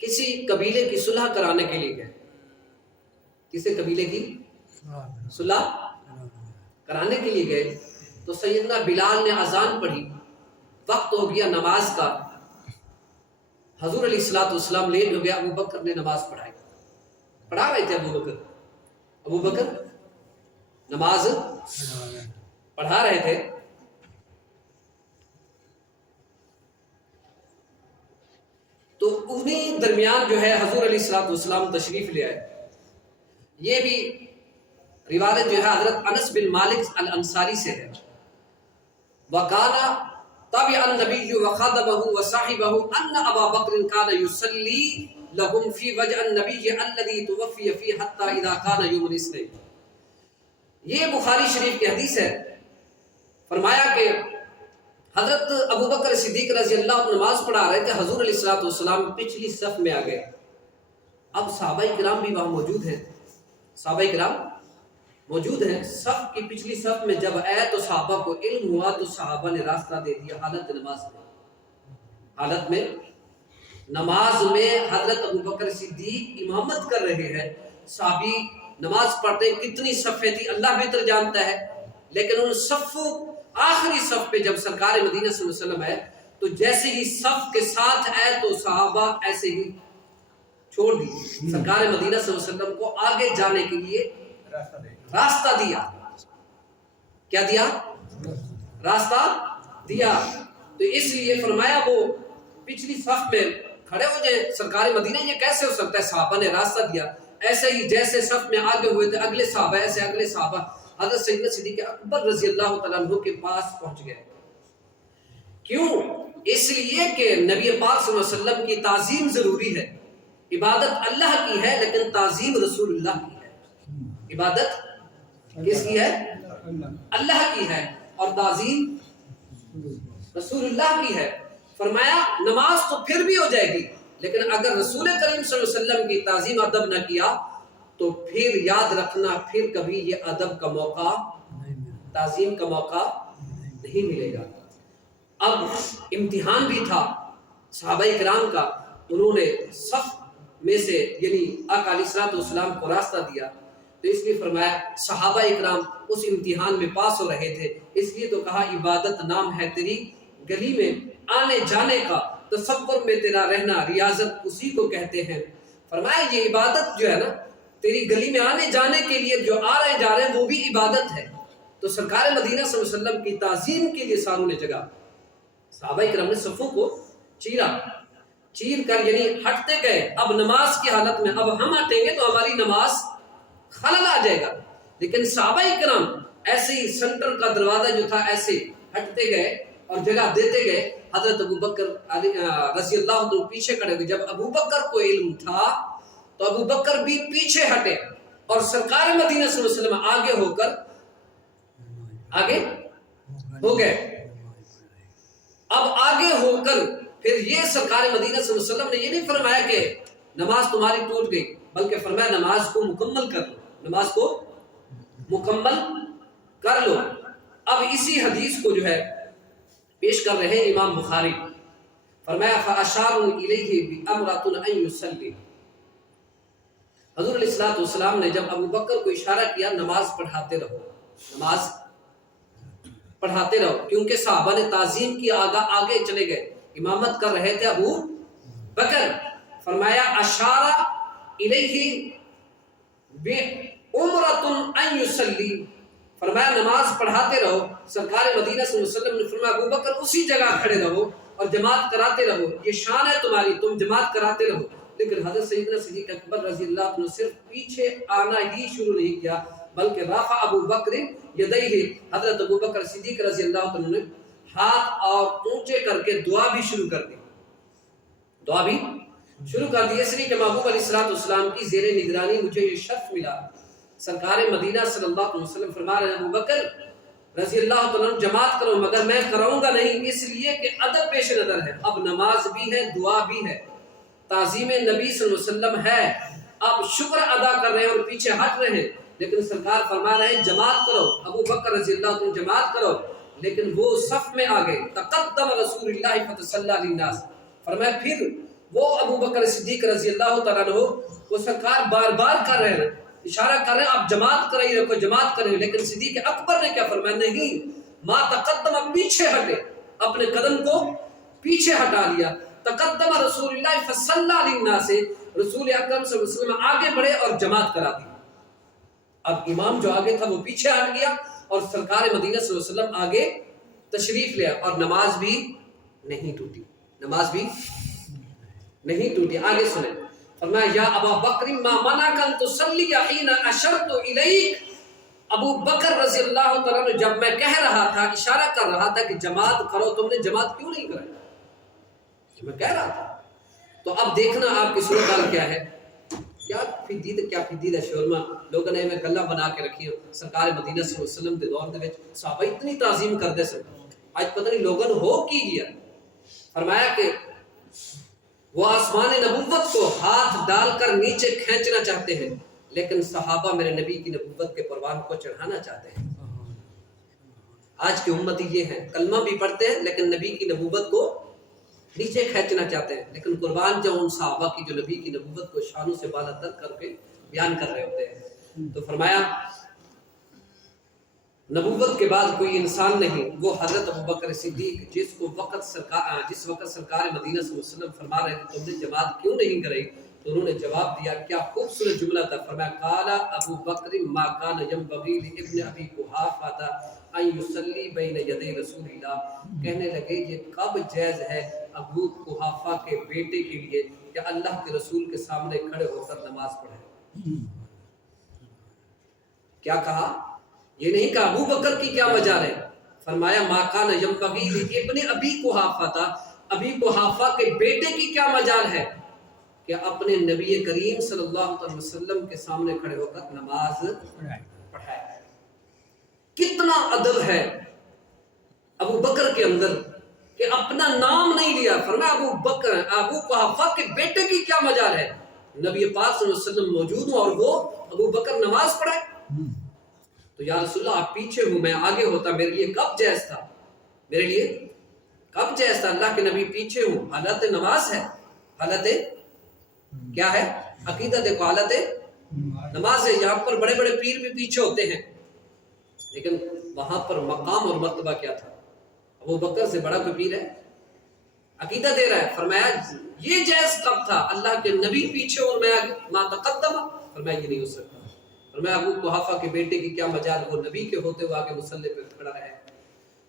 کسی قبیلے کی صلح کرانے کے لیے گئے، کسی قبیلے کی صلح کرانے کے لیے گئے، تو سیدنا بلال نے اذان پڑھی، وقت ہو گیا نماز کا، حضور علیہ الصلوۃ والسلام لیٹ ہو گیا، ابوبکر نے نماز پڑھا رہے تھے، ابوبکر نماز پڑھا رہے تھے، تو انہیں درمیان جو ہے حضور علیہ الصلوۃ والسلام تشریف لے آئے۔ یہ بھی روایت جو ہے حضرت انس بن مالک الانصاری سے ہے، وَقَالَ تَبِعَ النَّبِيُّ وَخَاطَبَهُ وَصَاحِبَهُ أَنَّ أَبَا بَكْرٍ كَانَ يُصَلِّي لَهُمْ فِي وَجْهِ النَّبِيِّ الَّذِي تُوَفِّيَ فِيهِ حَتَّى إِذَا كَانَ يَوْمُ الْإِثْنَيْنِ۔ یہ بخاری شریف کی حدیث ہے، فرمایا کہ حضرت ابوبکر صدیق رضی اللہ عنہ نماز پڑھا رہے تھے، حضور علیہ الصلوۃ والسلام پچھلی صف میں آ گئے۔ اب صحابہ کرام بھی وہاں موجود ہیں، صحابہ کرام موجود ہیں، صف کی پچھلی صف میں جب آئے تو صحابہ کو علم ہوا، تو صحابہ نے راستہ دے دیا حالت میں نماز میں حضرت ابوبکر صدیق امامت کر رہے ہیں، صحابی نماز پڑھتے، کتنی صفیں تھی اللہ بہتر جانتا ہے، لیکن ان صفوں آخری صف پہ جب سرکار مدینہ صلی اللہ علیہ وسلم آئے تو جیسے ہی صف کے ساتھ آئے تو صحابہ ایسے ہی چھوڑ دی، سرکار مدینہ صلی اللہ علیہ وسلم کو آگے جانے کے لیے راستہ دیا۔ کیا دیا؟ راستہ دیا۔ تو اس لیے فرمایا وہ پچھلی صف میں کھڑے ہو جائیں، سرکار مدینہ یہ کیسے ہو سکتا ہے؟ صحابہ نے راستہ دیا، ایسے ہی جیسے صف میں آگے ہوئے تھے اگلے صحابہ، ایسے اگلے صحابہ حضرت سیدنا صدیق اکبر رضی اللہ تعالیٰ عنہ کے پاس پہنچ گئے۔ کیوں؟ اس لیے کہ نبی پاک صلی اللہ علیہ وسلم کی تعظیم ضروری ہے، عبادت اللہ کی ہے لیکن تعظیم رسول اللہ کی ہے۔ عبادت کس کی ہے؟ اللہ کی ہے، اور تعظیم رسول اللہ کی ہے۔ فرمایا نماز تو پھر بھی ہو جائے گی، لیکن اگر رسول کریم صلی اللہ علیہ وسلم کی تعظیم ادب نہ کیا تو پھر یاد رکھنا، پھر کبھی یہ ادب کا موقع، تعظیم کا موقع نہیں ملے گا۔ اب امتحان بھی تھا صحابہ کرام کا، انہوں نے صف میں سے یعنی آقا علیہ الصلوۃ والسلام کو راستہ دیا، تو اس لیے فرمایا صحابہ اکرام اس امتحان میں پاس ہو رہے تھے، اس لیے تو کہا عبادت نام ہے تیری گلی میں آنے جانے کا، تصور میں تیرا رہنا ریاضت اسی کو کہتے ہیں۔ فرمایا یہ عبادت جو ہے نا تیری گلی میں آنے جانے کے لیے جو آ رہے جا رہے ہیں وہ بھی عبادت ہے. تو سرکار مدینہ صلی اللہ علیہ وسلم کی تعظیم کے لیے ساروں نے جگہ. صحابہ کرام نے صفوں کو چیر کر یعنی ہٹتے گئے. اب نماز کی حالت میں اب ہم ہٹیں گے تو ہماری نماز خلل آ جائے گا. لیکن صحابہ کرام ایسے ہی سینٹر کا دروازہ جو تھا ایسے ہٹتے گئے اور جگہ دیتے گئے. حضرت ابو بکر رضی اللہ عنہ پیچھے کھڑے ہوئے. جب ابو بکر کو علم تھا تو ابو بکر بھی پیچھے ہٹے اور سرکار مدینہ صلی اللہ علیہ وسلم آگے ہو گئے. اب آگے ہو کر پھر یہ سرکار مدینہ صلی اللہ علیہ وسلم نے یہ نہیں فرمایا کہ نماز تمہاری ٹوٹ گئی، بلکہ فرمایا نماز کو مکمل کر لو، نماز کو مکمل کر لو. اب اسی حدیث کو جو ہے پیش کر رہے ہیں امام بخاری. فرمایا فَأَشَارُوا إِلَيْهِ بِأَمْرَةٌ أَن يُصَلِّ. حضور علیہ الصلوۃ والسلام نے جب ابو بکر کو اشارہ کیا نماز پڑھاتے رہو، نماز پڑھاتے رہو، کیونکہ صحابہ نے تعظیم کی آگے چلے گئے. امامت کر رہے تھے ابو بکر. فرمایا اشارہ الیہ بعمرۃ ان یصلی. فرمایا نماز پڑھاتے رہو. سرکار مدینہ صلی اللہ علیہ وسلم نے فرمایا ابو بکر اسی جگہ کھڑے رہو اور جماعت کراتے رہو، یہ شان ہے تمہاری، تم جماعت کراتے رہو. لیکن حضرت سیدنا صدیق اکبر رضی اللہ عنہ صرف پیچھے آنا ہی شروع نہیں کیا، بلکہ رفع ابو بکر یدیہ. حضرت ابو بکر صدیق رضی اللہ عنہ نے ہاتھ اور اونچے کر کے دعا بھی شروع کر دی. اس لیے کہ محبوب علیہ الصلوۃ والسلام کی زیر نگرانی مجھے یہ شرف ملا. سرکار مدینہ صلی اللہ علیہ وسلم فرما رہے ہیں ابو بکر رضی اللہ عنہ جماعت کرو، مگر میں کراؤں گا نہیں، اس لیے کہ ادب پیش نظر ہے. اب نماز بھی ہے، دعا بھی ہے، تعظیم نبی صلی اللہ علیہ وسلم ہے. اب شکر ادا کر رہے ہیں اور پیچھے ہٹ رہے ہیں، لیکن سرکار فرما رہے ہیں جماعت کرو. ابو بکر رضی اللہ عنہ جماعت کرو، لیکن وہ صف میں آ گئے. تقدم رسول اللہ فصلی للناس. فرمایا پھر وہ ابو بکر صدیق رضی اللہ تعالیٰ عنہ وہ سرکار بار بار کر رہے ہیں، اشارہ کر رہے ہیں آپ جماعت کر ہی رکھو، جماعت کر رہے. لیکن صدیق اکبر نے کیا فرمایا؟ نہیں، ما تقدم، پیچھے ہٹے، اپنے قدم کو پیچھے ہٹا لیا. تقدم رسول اللہ فصلی للناس، رسول اکرم صلی اللہ علیہ وسلم آگے بڑھے اور جماعت کرا دی. اب امام جو آگے تھا وہ پیچھے ہٹ گیا اور سرکار مدینہ صلی اللہ علیہ وسلم آگے تشریف لیا اور نماز بھی نہیں ٹوٹی، نماز بھی نہیں ٹوٹی. آگے سنیں. فرمایا یا ابا بکر ما منعک ان تصلی حین اشرت الیک. ابو بکر رضی اللہ تعالیٰ نے جب میں کہہ رہا تھا، اشارہ کر رہا تھا کہ جماعت کرو، تم نے جماعت کیوں نہیں کرائی؟ میں کہہ رہا تھا. تو اب دیکھنا آپ کی صورتحال کیا ہے. کیا پھدید ہے شورما لوگوں نے میں گلا بنا کے رکھی. سرکار مدینہ صلی اللہ علیہ وسلم دے دور دے وچ صحابہ اتنی تعظیم کردے سن، اج پتہ نہیں لوگوں نے ہو کی گیا. فرمایا کہ وہ آسمان نبوت کو ہاتھ ڈال کر نیچے کھینچنا چاہتے ہیں، لیکن صحابہ میرے نبی کی نبوت کے پروان کو چڑھانا چاہتے ہیں. آج کے امتی یہ ہیں، کلمہ بھی پڑھتے ہیں لیکن نبی کی نبوت کو نیچے کھینچنا چاہتے ہیں. لیکن قربان جو ان صحابہ کی جو نبی کی نبوت کو شانوں سے بالا تر کر کے بیان کر رہے ہوتے ہیں. تو فرمایا نبوت کے بعد کوئی انسان نہیں، وہ حضرت ابو بکر صدیق جس وقت سرکار مدینہ صلی اللہ علیہ وسلم فرما رہے تھے تم نے جماعت کیوں نہیں کرائی، تو انہوں نے جواب دیا. کیا خوبصورت جملہ تھا. فرمایا قال ابو بکر ما کان ينبغي لابن ابی قحافہ ان يصلی بین یدی رسول اللہ. کہنے لگے یہ کب جائز ہے ابو قحافہ کے بیٹے کے لیے کہ اللہ کے رسول کے سامنے کھڑے ہو کر نماز پڑھے. کیا کہا؟ یہ نہیں کہا ابو بکر کی کیا مجال ہے. فرمایا ما کان ينبغي لابن ابی قحافہ، ابی قحافہ کے بیٹے کی کیا مجال ہے کہ اپنے نبی کریم صلی اللہ علیہ وسلم کے سامنے کھڑے ہو کر نماز پڑھائے. کتنا ادب ہے ابو بکر کے اندر کہ اپنا نام نہیں لیا. فرمایا ابو قحافہ کے بیٹے کی کیا مجال ہے. نبی پاک صلی اللہ علیہ وسلم موجود ہوں اور وہ ابو بکر نماز پڑھائے. تو یا رسول اللہ آپ پیچھے ہوں، میں آگے ہوتا، میرے لیے کب جائز تھا، میرے لیے کب جائز تھا. اللہ کے نبی پیچھے ہوں، حالت نماز ہے، حالت کیا ہے، عقیدہ دیکھو، حالت نماز ہے. یہاں پر بڑے بڑے پیر بھی پیچھے ہوتے ہیں، لیکن وہاں پر مقام اور مرتبہ کیا تھا. ابو بکر سے بڑا کوئی پیر ہے؟ عقیدہ دے رہا ہے. فرمایا یہ جائز کب تھا، اللہ کے نبی پیچھے اور میں آگے. ما تقدم فرمایا یہ نہیں ہو سکتا. فرمایا ابو قحافہ کے بیٹے کی کیا مجال، وہ نبی کے ہوتے ہوئے آگے مصلی پہ کھڑا ہے.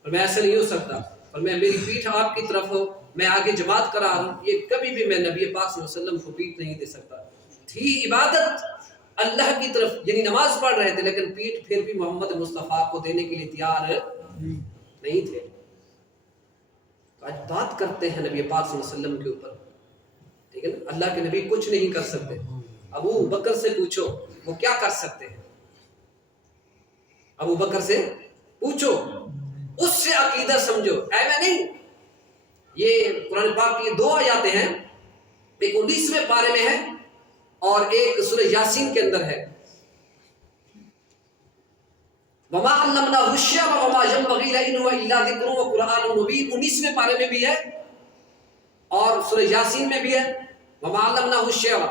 فرمایا ایسا نہیں ہو سکتا. فرمایا میری پیٹھ آپ کی طرف ہو، میں آگے جماعت کرا رہا ہوں، یہ کبھی بھی میں نبی پاک صلی اللہ علیہ وسلم کو پیٹھ نہیں دے سکتا. تھی عبادت اللہ کی طرف، یعنی نماز پڑھ رہے تھے لیکن پیٹھ پھر بھی محمد مصطفیٰ کو دینے کے لیے تیار نہیں تھے. آج بات کرتے ہیں نبی پاک صلی اللہ علیہ وسلم کے اوپر، ٹھیک ہے نا. اللہ کے نبی کچھ نہیں کر سکتے. ابو بکر سے پوچھو وہ کیا کر سکتے ہیں. ابو بکر سے پوچھو، اس سے عقیدہ سمجھو. میں نہیں، یہ قرآن پاک کی دو آیاتیں ہیں، ایک 19ویں پارے میں ہے اور ایک سورہ یاسین کے اندر ہے. وما علمناه الشعر وما ينبغي له ان هو الا ذکر وقرآن مبین، 19ویں پارے میں بھی ہے اور سورہ یاسین میں بھی ہے. وما علمناه الشعر،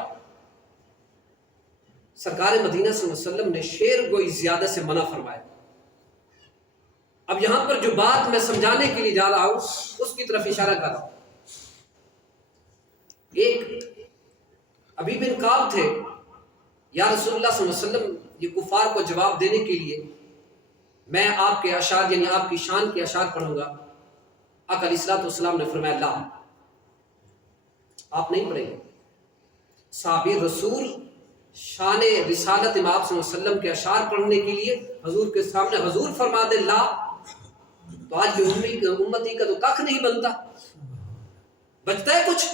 سرکار مدینہ صلی اللہ علیہ وسلم نے شعر گوئی زیادہ سے منع فرمایا. اب یہاں پر جو بات میں سمجھانے کے لیے جا رہا ہوں اس کی طرف اشارہ کر رہا ہوں. ایک ابی بن کعب تھے، یا رسول اللہ صلی اللہ علیہ وسلم، یہ کفار کو جواب دینے کے لیے میں آپ کے اشعار یعنی آپ کی شان کے اشعار پڑھوں گا. آقا علیہ الصلوۃ والسلام نے فرمایا لا، آپ نہیں پڑھیں گے. صحابی رسول شان رسالت امام صلی اللہ علیہ وسلم کے اشعار پڑھنے کے لیے حضور کے سامنے حضور فرما دے لا، تو آج بھی امتی کا تو کخ نہیں بنتا، بچتا ہے کچھ.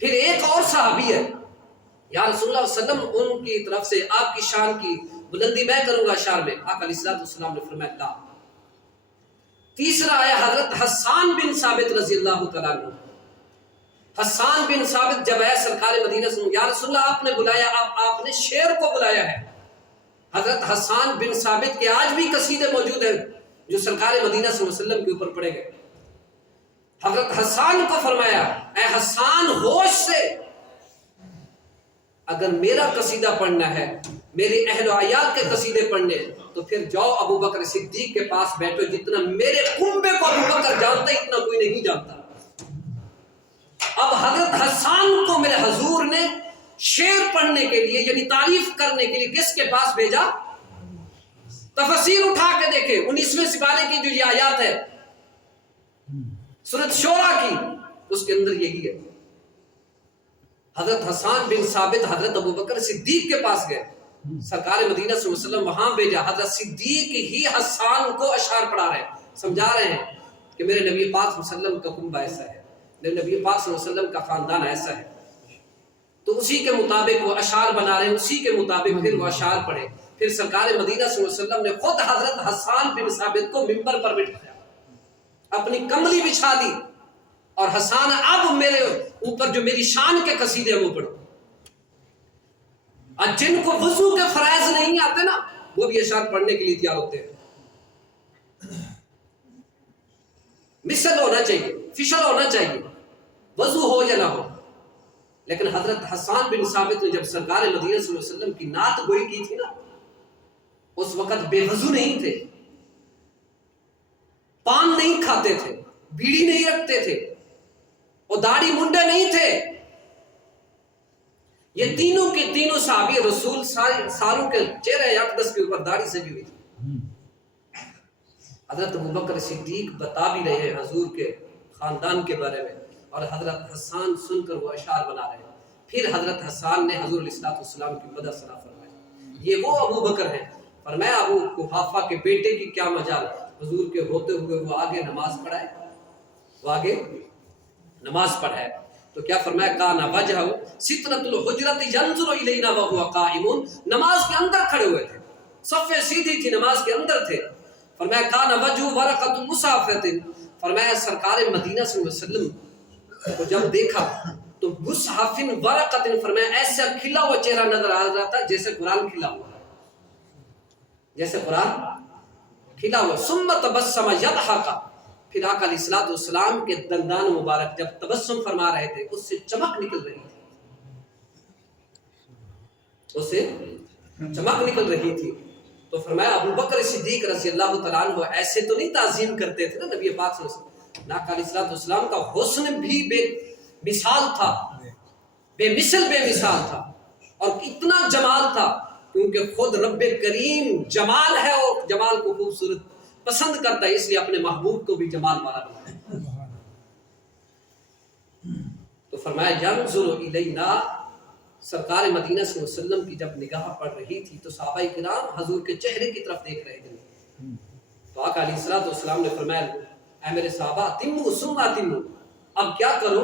پھر ایک اور صحابی ہے، یا رسول اللہ صلی اللہ علیہ وسلم ان کی طرف سے آپ کی شان کی بلندی میں کروں گا اشعار میں. آقا علیہ الصلوۃ والسلام نے فرمایا لا. تیسرا آیا حضرت حسان بن ثابت رضی اللہ تعالیٰ عنہ. حسان بن ثابت جب آیا سرکار مدینہ سے، یا رسول اللہ آپ نے بلایا، آپ نے شعر کو بلایا ہے. حضرت حسان بن ثابت کے آج بھی قصیدے موجود ہیں جو سرکار مدینہ صلی اللہ علیہ وسلم کے اوپر پڑے گئے. حضرت حسان کو فرمایا اے حسان ہوش سے، اگر میرا قصیدہ پڑھنا ہے، میرے اہل و عیال کے قصیدے پڑھنے تو پھر جاؤ ابو بکر صدیق کے پاس بیٹھو. جتنا میرے کنبے کو ابو بکر جانتا اتنا کوئی نہیں جانتا. اب حضرت حسان کو میرے حضور نے شعر پڑھنے کے لیے یعنی تعریف کرنے کے لیے کس کے پاس بھیجا؟ تفسیر اٹھا کے دیکھے 19ویں سپارے کی جو یہ آیات ہے سورۃ شورى کی، اس کے اندر یہی ہے. حضرت حسان بن ثابت حضرت ابو بکر صدیق کے پاس گئے، سرکار مدینہ صلی اللہ علیہ وسلم وہاں بھیجا. حضرت صدیق ہی حسان کو اشعار پڑھا رہے ہیں، سمجھا رہے ہیں کہ میرے نبی پاک صلی اللہ علیہ وسلم کا کنبہ ایسا ہے، میرے نبی پاک صلی اللہ علیہ وسلم کا خاندان ایسا ہے. تو اسی کے مطابق وہ اشعار بنا رہے ہیں، اسی کے مطابق پھر وہ اشعار پڑھے. پھر سرکار مدینہ صلی اللہ علیہ وسلم نے خود حضرت حسان بن ثابت کو ممبر پر بٹھایا، اپنی کملی بچھا دی اور حسان اب میرے اوپر جو میری شان کے قصیدے وہ پڑھو. اور جن کو وضو کے فرائض نہیں آتے نا وہ بھی اشعار پڑھنے کے لیے تیار ہوتے ہیں. مثل ہونا چاہیے، فشل ہونا چاہیے، وضو ہو یا نہ ہو. لیکن حضرت حسان بن ثابت نے جب سرکار مدینہ صلی اللہ علیہ وسلم کی نعت گوئی کی تھی نا، اس وقت بے وضو نہیں تھے، پان نہیں کھاتے تھے، بیڑی نہیں رکھتے تھے اور داڑھی منڈے نہیں تھے. یہ تینوں کے تینوں صحابی رسول ساروں کے چہرے اقدس کے اوپر داڑھی سجی ہوئی تھی. حضرت ابوبکر صدیق بتا بھی رہے ہیں حضور کے خاندان کے بارے میں اور حضرت حسان سن کر وہ اشعار بنا رہے ہیں. پھر حضرت حسان نے حضور علیہ السلام کی مدح ثنا فرمائی. یہ وہ ابو بکر ہیں. فرمایا ابو قحافہ کے بیٹے کی کیا مجال، حضور کے ہوتے ہوئے وہ آگے نماز پڑھائے، وہ آگے نماز پڑھائے. تو کیا فرمایا کانا وجہہ سترۃ الحجرۃ ینظر الینا وهو قائم. نماز کے اندر کھڑے ہوئے تھے، صفیں سیدھی تھی، نماز کے اندر تھے. فرمایا کانا وجہ ورقۃ مصحف. فرمایا سرکار مدینہ صلی اللہ علیہ وسلم کو جب دیکھا تو مصحف ورقۃ، فرمایا ایسا کھلا ہوا چہرہ نظر آ رہا تھا جیسے قرآن کھلا ہوا ہے، جیسے قرآن کھلا ہوا. ثم تبسم یضحک. پھر آقا علیہ الصلوۃ والسلام کے دندان مبارک جب تبسم فرما رہے تھے اس سے چمک نکل رہی تھی، اس سے چمک نکل رہی تھی. تو فرمایا ابو بکر صدیق رضی اللہ تعالیٰ عنہ ایسے تو نہیں تعظیم کرتے تھے نا نبی پاک صلی اللہ علیہ وسلم. آقا علیہ الصلوۃ والسلام کا حسن بھی بے مثال تھا، بے مثال تھا. اور اتنا جمال تھا کیونکہ خود رب کریم جمال ہے اور جمال کو خوبصورت پسند کرتا ہے، اس لیے اپنے محبوب کو بھی جمال والا بنایا۔ تو فرمایا ینظر الینا، سرکار مدینہ صلی اللہ علیہ وسلم کی جب نگاہ پڑ رہی تھی تو صحابہ کرام حضور کے چہرے کی طرف دیکھ رہے تھے۔ تو آقا علیہ الصلوۃ والسلام نے فرمایا اے میرے صحابہ اتموا ثم اتموا، اب کیا کرو،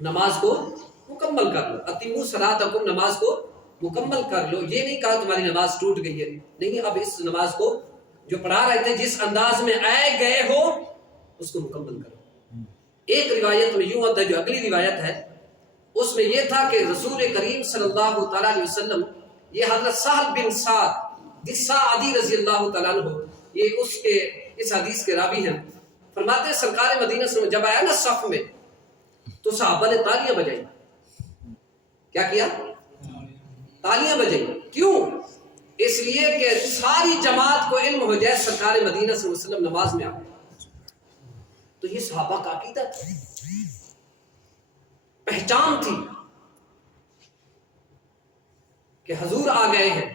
نماز کو مکمل کر لو، اتموا صلاتکم، نماز کو مکمل کر لو۔ یہ نہیں کہا تمہاری نماز ٹوٹ گئی ہے، نہیں، اب اس نماز کو جو پڑھا رہے تھے جس انداز میں آئے گئے ہو اس کو مکمل کرو۔ ایک روایت میں یوں ہوتا ہے، جو اگلی روایت ہے اس میں یہ تھا کہ رسول کریم صلی اللہ تعالیٰ علیہ وسلم، یہ حضرت سہل بن سعد الساعدی رضی اللہ تعالیٰ عنہ، یہ اس حدیث کے راوی ہیں، فرماتے ہیں سرکار مدینہ سے جب آیا نا صف میں تو صحابہ نے تالیاں بجائی۔ کیا کیا؟ تالیاں بجائی۔ کیوں؟ اس لیے کہ ساری جماعت کو علم ہو جائے سرکار مدینہ صلی اللہ علیہ وسلم نماز میں آ گئے۔ تو یہ صحابہ کا عقیدہ تھا، پہچان تھی کہ حضور آ گئے ہیں۔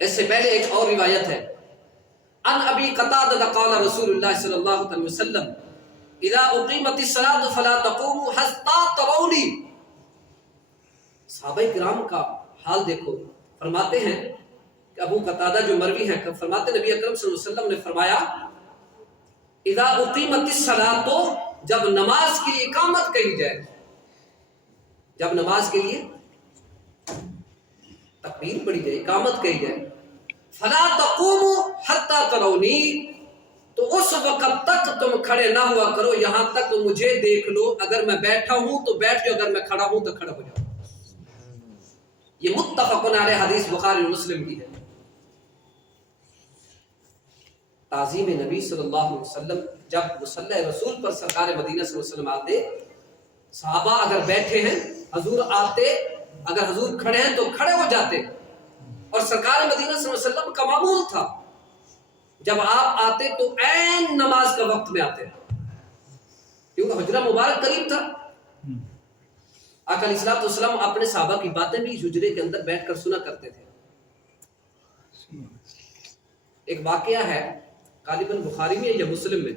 اس سے پہلے ایک اور روایت ہے، ان ابی قتادہ قال رسول اللہ صلی اللہ علیہ وسلم اذا اقیمت الصلاۃ فلا تقوموا حتى ترونی۔ صحابہ کرام کا حال دیکھو، فرماتے ہیں کہ ابو قتادہ جو مروی ہیں فرماتے نبی اکرم صلی اللہ علیہ وسلم نے فرمایا اذا اقیمت الصلاۃ، جب نماز کے لیے اقامت کہی جائے، جب نماز کے لیے تکبیر پڑھی جائے، اقامت کہی جائے، فلا تقوموا حتى ترونی، تو اس وقت تک تم کھڑے نہ ہوا کرو یہاں تک مجھے دیکھ لو، اگر میں بیٹھا ہوں تو بیٹھ جاؤ، اگر میں کھڑا ہوں تو کھڑا ہو جاؤ۔ یہ متفق علیہ حدیث بخاری و مسلم کی ہے۔ تعظیم نبی صلی اللہ علیہ وسلم، جب مصلی رسول پر سرکار مدینہ صلی اللہ علیہ وسلم آتے، صحابہ اگر بیٹھے ہیں حضور آتے، اگر حضور کھڑے ہیں تو کھڑے ہو جاتے، اور سرکار مدینہ صلی اللہ علیہ وسلم کا معمول تھا جب آپ آتے تو عین نماز کا وقت میں آتے، کیونکہ حجرہ مبارک قریب تھا۔ آقا علیہ الصلوۃ والسلام اپنے صحابہ کی باتیں بھی حجرے کے اندر بیٹھ کر سنا کرتے تھے۔ ایک واقعہ ہے، غالباً بخاری میں یا مسلم میں،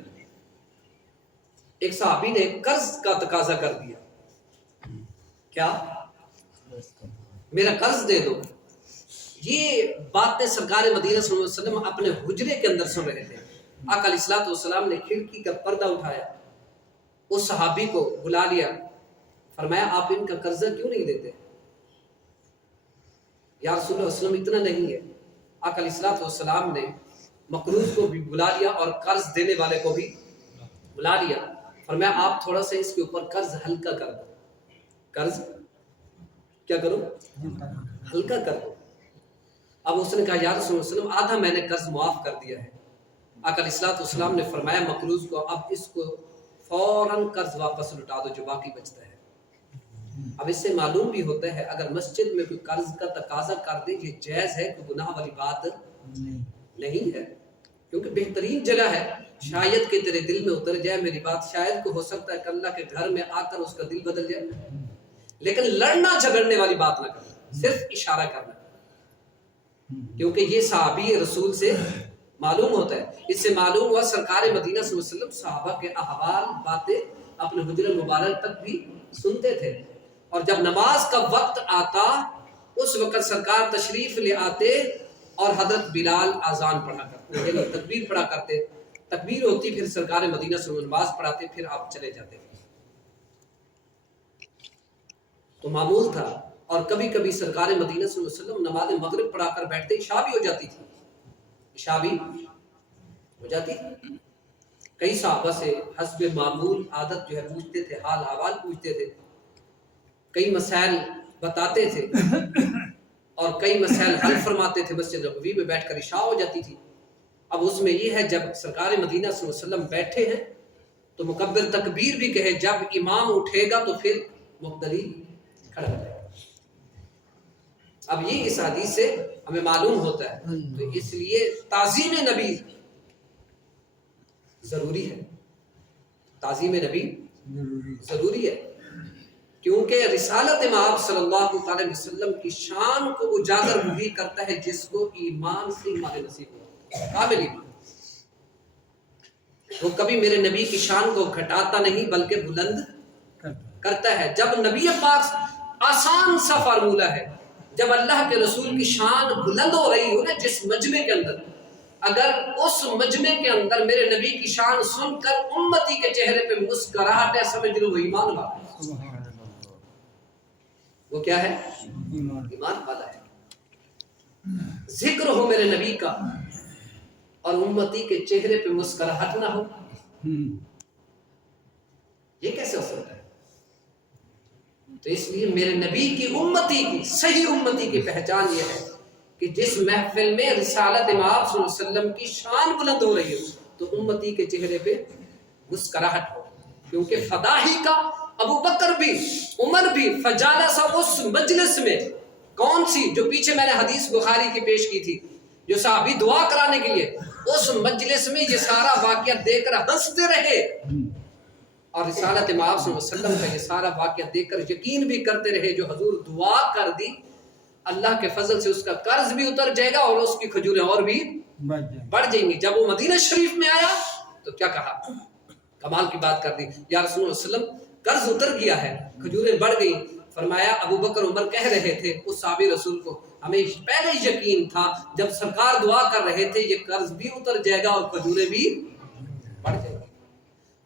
ایک صحابی نے قرض کا تقاضا کر دیا، کیا؟ میرا قرض دے دو۔ یہ باتیں سرکار مدینہ صلی اللہ علیہ وسلم اپنے حجرے کے اندر سن رہے تھے۔ آقا علیہ الصلوۃ والسلام نے کھڑکی کا پردہ اٹھایا، اس صحابی کو بلا لیا، فرمایا آپ ان کا قرضہ کیوں نہیں دیتے؟ یا رسول اللہ علیہ وسلم اتنا نہیں ہے۔ آقا علیہ الصلوۃ والسلام نے مقروض کو بھی بلا لیا اور قرض دینے والے کو بھی بلا لیا، فرمایا آپ تھوڑا سا اس کے اوپر قرض ہلکا کر دو، قرض کیا کرو؟ ہلکا کر دو۔ اب اس نے کہا یا رسول اللہ علیہ وسلم آدھا میں نے قرض معاف کر دیا ہے۔ آقا علیہ الصلوۃ والسلام نے فرمایا مقروض کو اب اس کو فوراً قرض واپس لوٹا دو جو باقی بچتا ہے۔ اب اس سے معلوم بھی ہوتا ہے اگر مسجد میں کوئی قرض کا تقاضا کر دے یہ جائز ہے، کوئی گناہ والی بات نہیں ہے، کیونکہ بہترین جگہ ہے، شاید کہ تیرے دل میں اتر جائے میری بات، شاید کو ہو سکتا ہے کہ اللہ کے گھر میں آ کر اس کا دل بدل جائے، لیکن لڑنا جھگڑنے والی بات نہ کرنا، صرف اشارہ کرنا، کیونکہ یہ صحابی رسول سے معلوم ہوتا ہے۔ اس سے معلوم ہوا سرکار مدینہ صلی اللہ علیہ وسلم صحابہ کے احوال باتیں اپنے حجرہ مبارک تک بھی سنتے تھے، اور جب نماز کا وقت آتا اس وقت سرکار تشریف لے آتے اور حضرت بلال اذان پڑھا کرتے، یعنی تکبیر پڑھا کرتے، تکبیر ہوتی، پھر سرکار مدینہ سے نماز پڑھاتے، پھر آپ چلے جاتے۔ تو معمول تھا، اور کبھی کبھی سرکار مدینہ صلی اللہ علیہ وسلم نماز مغرب پڑھا کر بیٹھتے، عشاء بھی ہو جاتی تھی، عشاء بھی ہو جاتی تھی۔ کئی صحابہ سے حسب معمول عادت جو ہے پوچھتے تھے، حال احوال پوچھتے تھے، کئی مسائل بتاتے تھے اور کئی مسائل حل فرماتے تھے۔ مسجد نبوی میں بیٹھ کر عشاء ہو جاتی تھی۔ اب اس میں یہ ہے جب سرکار مدینہ صلی اللہ علیہ وسلم بیٹھے ہیں تو مکبر تکبیر بھی کہے، جب امام اٹھے گا تو پھر مقتدی کھڑا ہو جائے گا۔ اب یہ اس حدیث سے ہمیں معلوم ہوتا ہے، تو اس لیے تعظیم نبی ضروری ہے، تعظیم نبی ضروری ہے۔ کیونکہ رسالت مآب صلی اللہ علیہ وسلم کی شان کو اجاگر وہی کرتا ہے جس کو ایمان سے ایمان نصیب ہو، کامل ایمان۔ وہ کبھی میرے نبی کی شان کو گھٹاتا نہیں بلکہ بلند کرتا ہے۔ جب نبی پاک، آسان سا فارمولہ ہے، جب اللہ کے رسول کی شان بلند ہو رہی ہو نا جس مجمع کے اندر، اگر اس مجمع کے اندر میرے نبی کی شان سن کر امتی کے چہرے پہ مسکراہٹ ہے، سمجھ لو وہ ایمان والا ہے۔ وہ کیا ہے؟ ایمان والا ہے۔ ذکر ہو میرے نبی کا اور امتی کے چہرے پہ مسکراہٹ نہ ہو، یہ کیسے ہو سکتا ہے؟ تو اس لیے میرے نبی کی امتی کی، صحیح امتی کی پہچان یہ ہے کہ جس محفل میں رسالت مآب صلی اللہ علیہ وسلم کی شان بلند ہو رہی ہو تو امتی کے چہرے پہ مسکراہٹ ہو، کیونکہ فداحی کا ابو بکر بھی، عمر بھی، فجالس اس مجلس میں، کون سی جو پیچھے میں نے حدیث بخاری کی پیش کی تھی، جو صحابی دعا کرانے کے لیے اس مجلس میں یہ سارا واقعہ دیکھ کر ہنستے رہے، اور رسالت مآب صلی اللہ علیہ وسلم کا یہ سارا واقعہ دیکھ کر یقین بھی کرتے رہے جو حضور دعا کر دی، اللہ کے فضل سے اس کا قرض بھی اتر جائے گا اور اس کی کھجوریں اور بھی بڑھ جائیں گی۔ جب وہ مدینہ شریف میں آیا تو کیا کہا؟ کمال کی بات کر دی، یا رسول اللہ علیہ وسلم قرض اتر گیا ہے، کھجوریں بڑھ گئی۔ فرمایا ابو بکر عمر کہہ رہے تھے اس صحابی رسول کو، ہمیں پہلے یقین تھا جب سرکار دعا کر رہے تھے یہ قرض بھی اتر جائے گا اور کھجوریں بھی بڑھ جائیں گی۔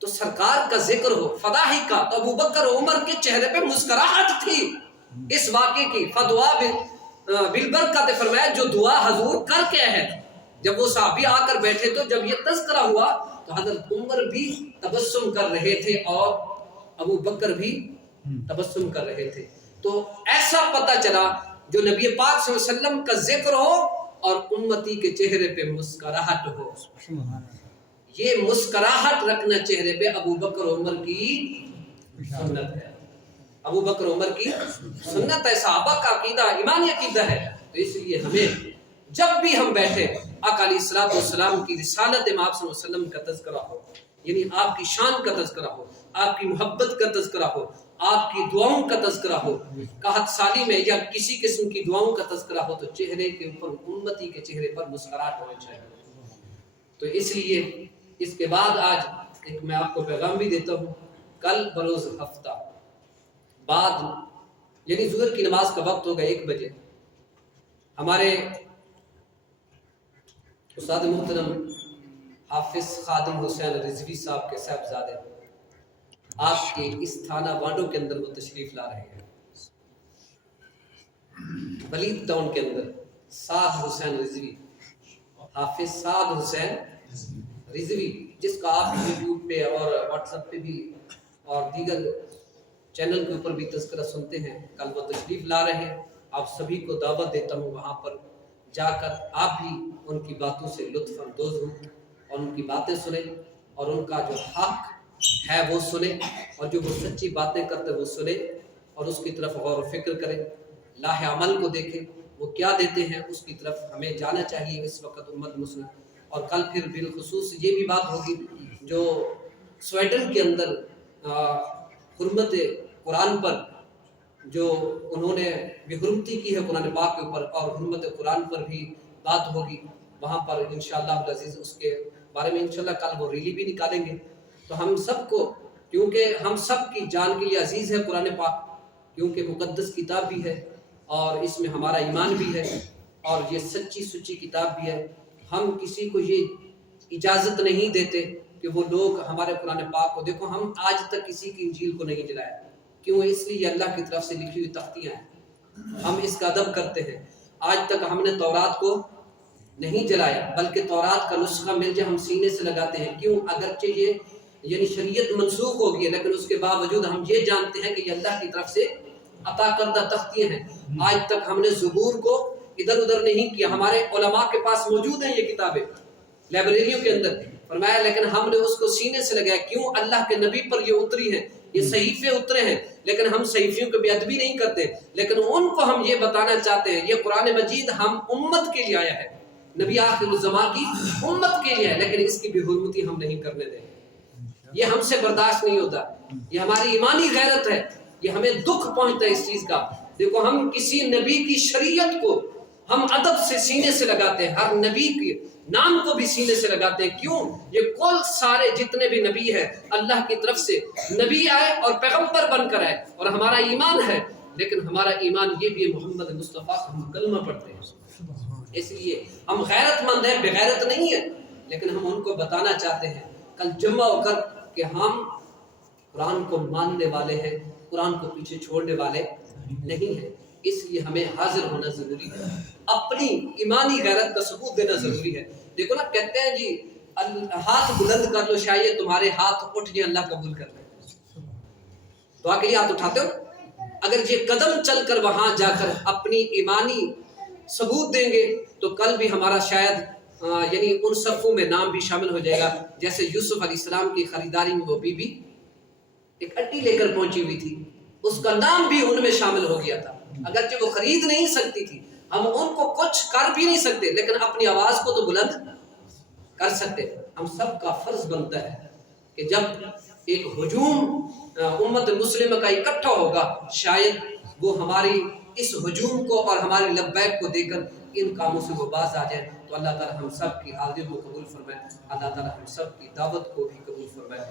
تو سرکار کا ذکر ہو، فداحی کا، تو ابو بکر عمر کے چہرے پہ مسکراہٹ تھی اس واقعے کی۔ فدعا بالبرکت، فرمایا جو دعا حضور کر کے ہے۔ جب وہ صحابی آ کر بیٹھے تو جب یہ تذکرہ ہوا تو حضرت عمر بھی تبسم کر رہے تھے اور ابو بکر بھی تبسم کر رہے تھے۔ تو ایسا پتہ چلا جو نبی پاک صلی اللہ علیہ وسلم کا ذکر ہو اور امتی کے چہرے پہ مسکراہٹ ہو، یہ مسکراہٹ رکھنا چہرے پہ ابو بکر عمر کی سنت ہے، ابو بکر عمر کی سنت ہے، صحابہ کا عقیدہ، ایمانی عقیدہ ہے۔ تو اس لیے ہمیں جب بھی ہم بیٹھے آقا علیہ الصلوۃ والسلام کی رسالت مآب صلی اللہ علیہ وسلم کا تذکرہ ہو، یعنی آپ کی شان کا تذکرہ ہو، آپ کی محبت کا تذکرہ ہو، آپ کی دعاؤں کا تذکرہ ہو، قحط سالی میں یا کسی قسم کی دعاؤں کا تذکرہ ہو، تو چہرے کے اوپر، امتی کے چہرے پر مسکراہٹ ہونا چاہیے۔ تو اس لیے اس کے بعد آج ایک میں آپ کو پیغام بھی دیتا ہوں، کل بروز ہفتہ بعد یعنی ظہر کی نماز کا وقت ہوگا 1 بجے، ہمارے استاد محترم حافظ خادم حسین رضوی صاحب کے صاحبزادے آپ کے اس تھانہ وانڈو کے اندر وہ تشریف لا رہے ہیں، ولید ٹاؤن کے اندر۔ سعد حسین رضوی، حافظ سعد حسین رضوی، جس کا آپ یوٹیوب پہ اور واٹس ایپ پہ بھی اور دیگر چینل کے اوپر بھی تذکرہ سنتے ہیں، کل وہ تشریف لا رہے ہیں۔ آپ سبھی کو دعوت دیتا ہوں وہاں پر جا کر آپ بھی ان کی باتوں سے لطف اندوز ہوں اور ان کی باتیں سنیں اور ان کا جو حق ہے وہ سنیں اور جو وہ سچی باتیں کرتے وہ سنیں اور اس کی طرف غور و فکر کریں، لاہ عمل کو دیکھیں وہ کیا دیتے ہیں، اس کی طرف ہمیں جانا چاہیے اس وقت امت مسلم۔ اور کل پھر بالخصوص یہ بھی بات ہوگی جو سویڈن کے اندر حرمت قرآن پر جو انہوں نے بے حرمتی کی ہے قرآن پاک کے اوپر، اور حرمت قرآن پر بھی بات ہوگی وہاں پر انشاءاللہ العزیز۔ اس کے بارے میں انشاءاللہ کل وہ ریلی بھی نکالیں گے۔ تو ہم سب کو، کیونکہ ہم سب کی جان کے لیے عزیز ہے قرآن پاک، کیونکہ مقدس کتاب بھی ہے اور اس میں ہمارا ایمان بھی ہے اور یہ سچی سچی کتاب بھی ہے۔ ہم کسی کو یہ اجازت نہیں دیتے کہ وہ لوگ ہمارے قرآن پاک کو، دیکھو ہم آج تک کسی کی انجیل کو نہیں جلایا، کیوں؟ اس لیے اللہ کی طرف سے لکھی ہوئی تختیاں ہیں، ہم اس کا ادب کرتے ہیں۔ آج تک ہم نے تورات کو نہیں جلایا، بلکہ تورات کا نسخہ مل جائے ہم سینے سے لگاتے ہیں، کیوں؟ اگرچہ یہ یعنی شریعت منسوخ ہو گئی ہے لیکن اس کے باوجود ہم یہ جانتے ہیں کہ یہ اللہ کی طرف سے عطا کردہ تختیاں ہیں۔ آج تک ہم نے زبور کو ادھر ادھر نہیں کیا، ہمارے علماء کے پاس موجود ہیں یہ کتابیں لائبریریوں کے اندر، فرمایا لیکن ہم نے اس کو سینے سے لگایا، کیوں؟ اللہ کے نبی پر یہ اتری ہیں، یہ صحیفے اترے ہیں، لیکن ہم صحیفیوں کو بے ادبی نہیں کرتے، لیکن ان کو ہم یہ بتانا چاہتے ہیں یہ قرآن مجید ہم امت کے لیے آیا ہے، نبی آخر الزمان کی امت کے لیے ہے، لیکن اس کی بے حرمتی ہم نہیں کرنے دیں گے، یہ ہم سے برداشت نہیں ہوتا، یہ ہماری ایمانی غیرت ہے یہ ہمیں دکھ پہنچتا ہے اس چیز کا. دیکھو ہم کسی نبی کی شریعت کو ہم ادب سے سینے سے لگاتے ہیں, ہر نبی کے نام کو بھی سینے سے لگاتے ہیں. کیوں؟ یہ کل سارے جتنے بھی نبی ہیں اللہ کی طرف سے نبی آئے اور پیغمبر بن کر آئے, اور ہمارا ایمان ہے, لیکن ہمارا ایمان یہ بھی محمد مصطفیٰ کا ہم کلمہ پڑھتے ہیں. اس لیے ہم غیرت مند ہیں, بغیرت نہیں ہے, لیکن ہم ان کو بتانا چاہتے ہیں کل جمع ہو کر کہ ہم قرآن کو ماننے والے ہیں, قرآن کو پیچھے چھوڑنے والے نہیں ہیں. اس لیے ہمیں حاضر ہونا ضروری ہے, اپنی ایمانی غیرت کا ثبوت دینا ضروری ہے. دیکھو نا, کہتے ہیں جی ہاتھ بلند کر لو شاید تمہارے ہاتھ اٹھ جائے, اللہ قبول کر لے. دعا کے لیے ہاتھ اٹھاتے ہو, اگر یہ قدم چل کر وہاں جا کر اپنی ایمانی ثبوت دیں گے تو کل بھی ہمارا شاید یعنی ان صفوں میں نام بھی شامل ہو جائے گا. جیسے یوسف علیہ السلام کی خریداری میں وہ بی بی ایک اٹی لے کر پہنچی ہوئی تھی, اس کا نام بھی ان میں شامل ہو گیا تھا. اگرچہ وہ خرید نہیں سکتی تھی, ہم ان کو کچھ کر بھی نہیں سکتے, لیکن اپنی آواز کو تو بلند کر سکتے. ہم سب کا فرض بنتا ہے کہ جب ایک ہجوم امت مسلمہ کا اکٹھا ہوگا, شاید وہ ہماری اس ہجوم کو اور ہماری لبیک کو دیکھ کر ان کاموں سے وہ باز آ جائے. تو اللہ تعالی ہم سب کی حاضری کو قبول فرمائے, اللہ تعالی ہم سب کی دعوت کو بھی قبول فرمائے.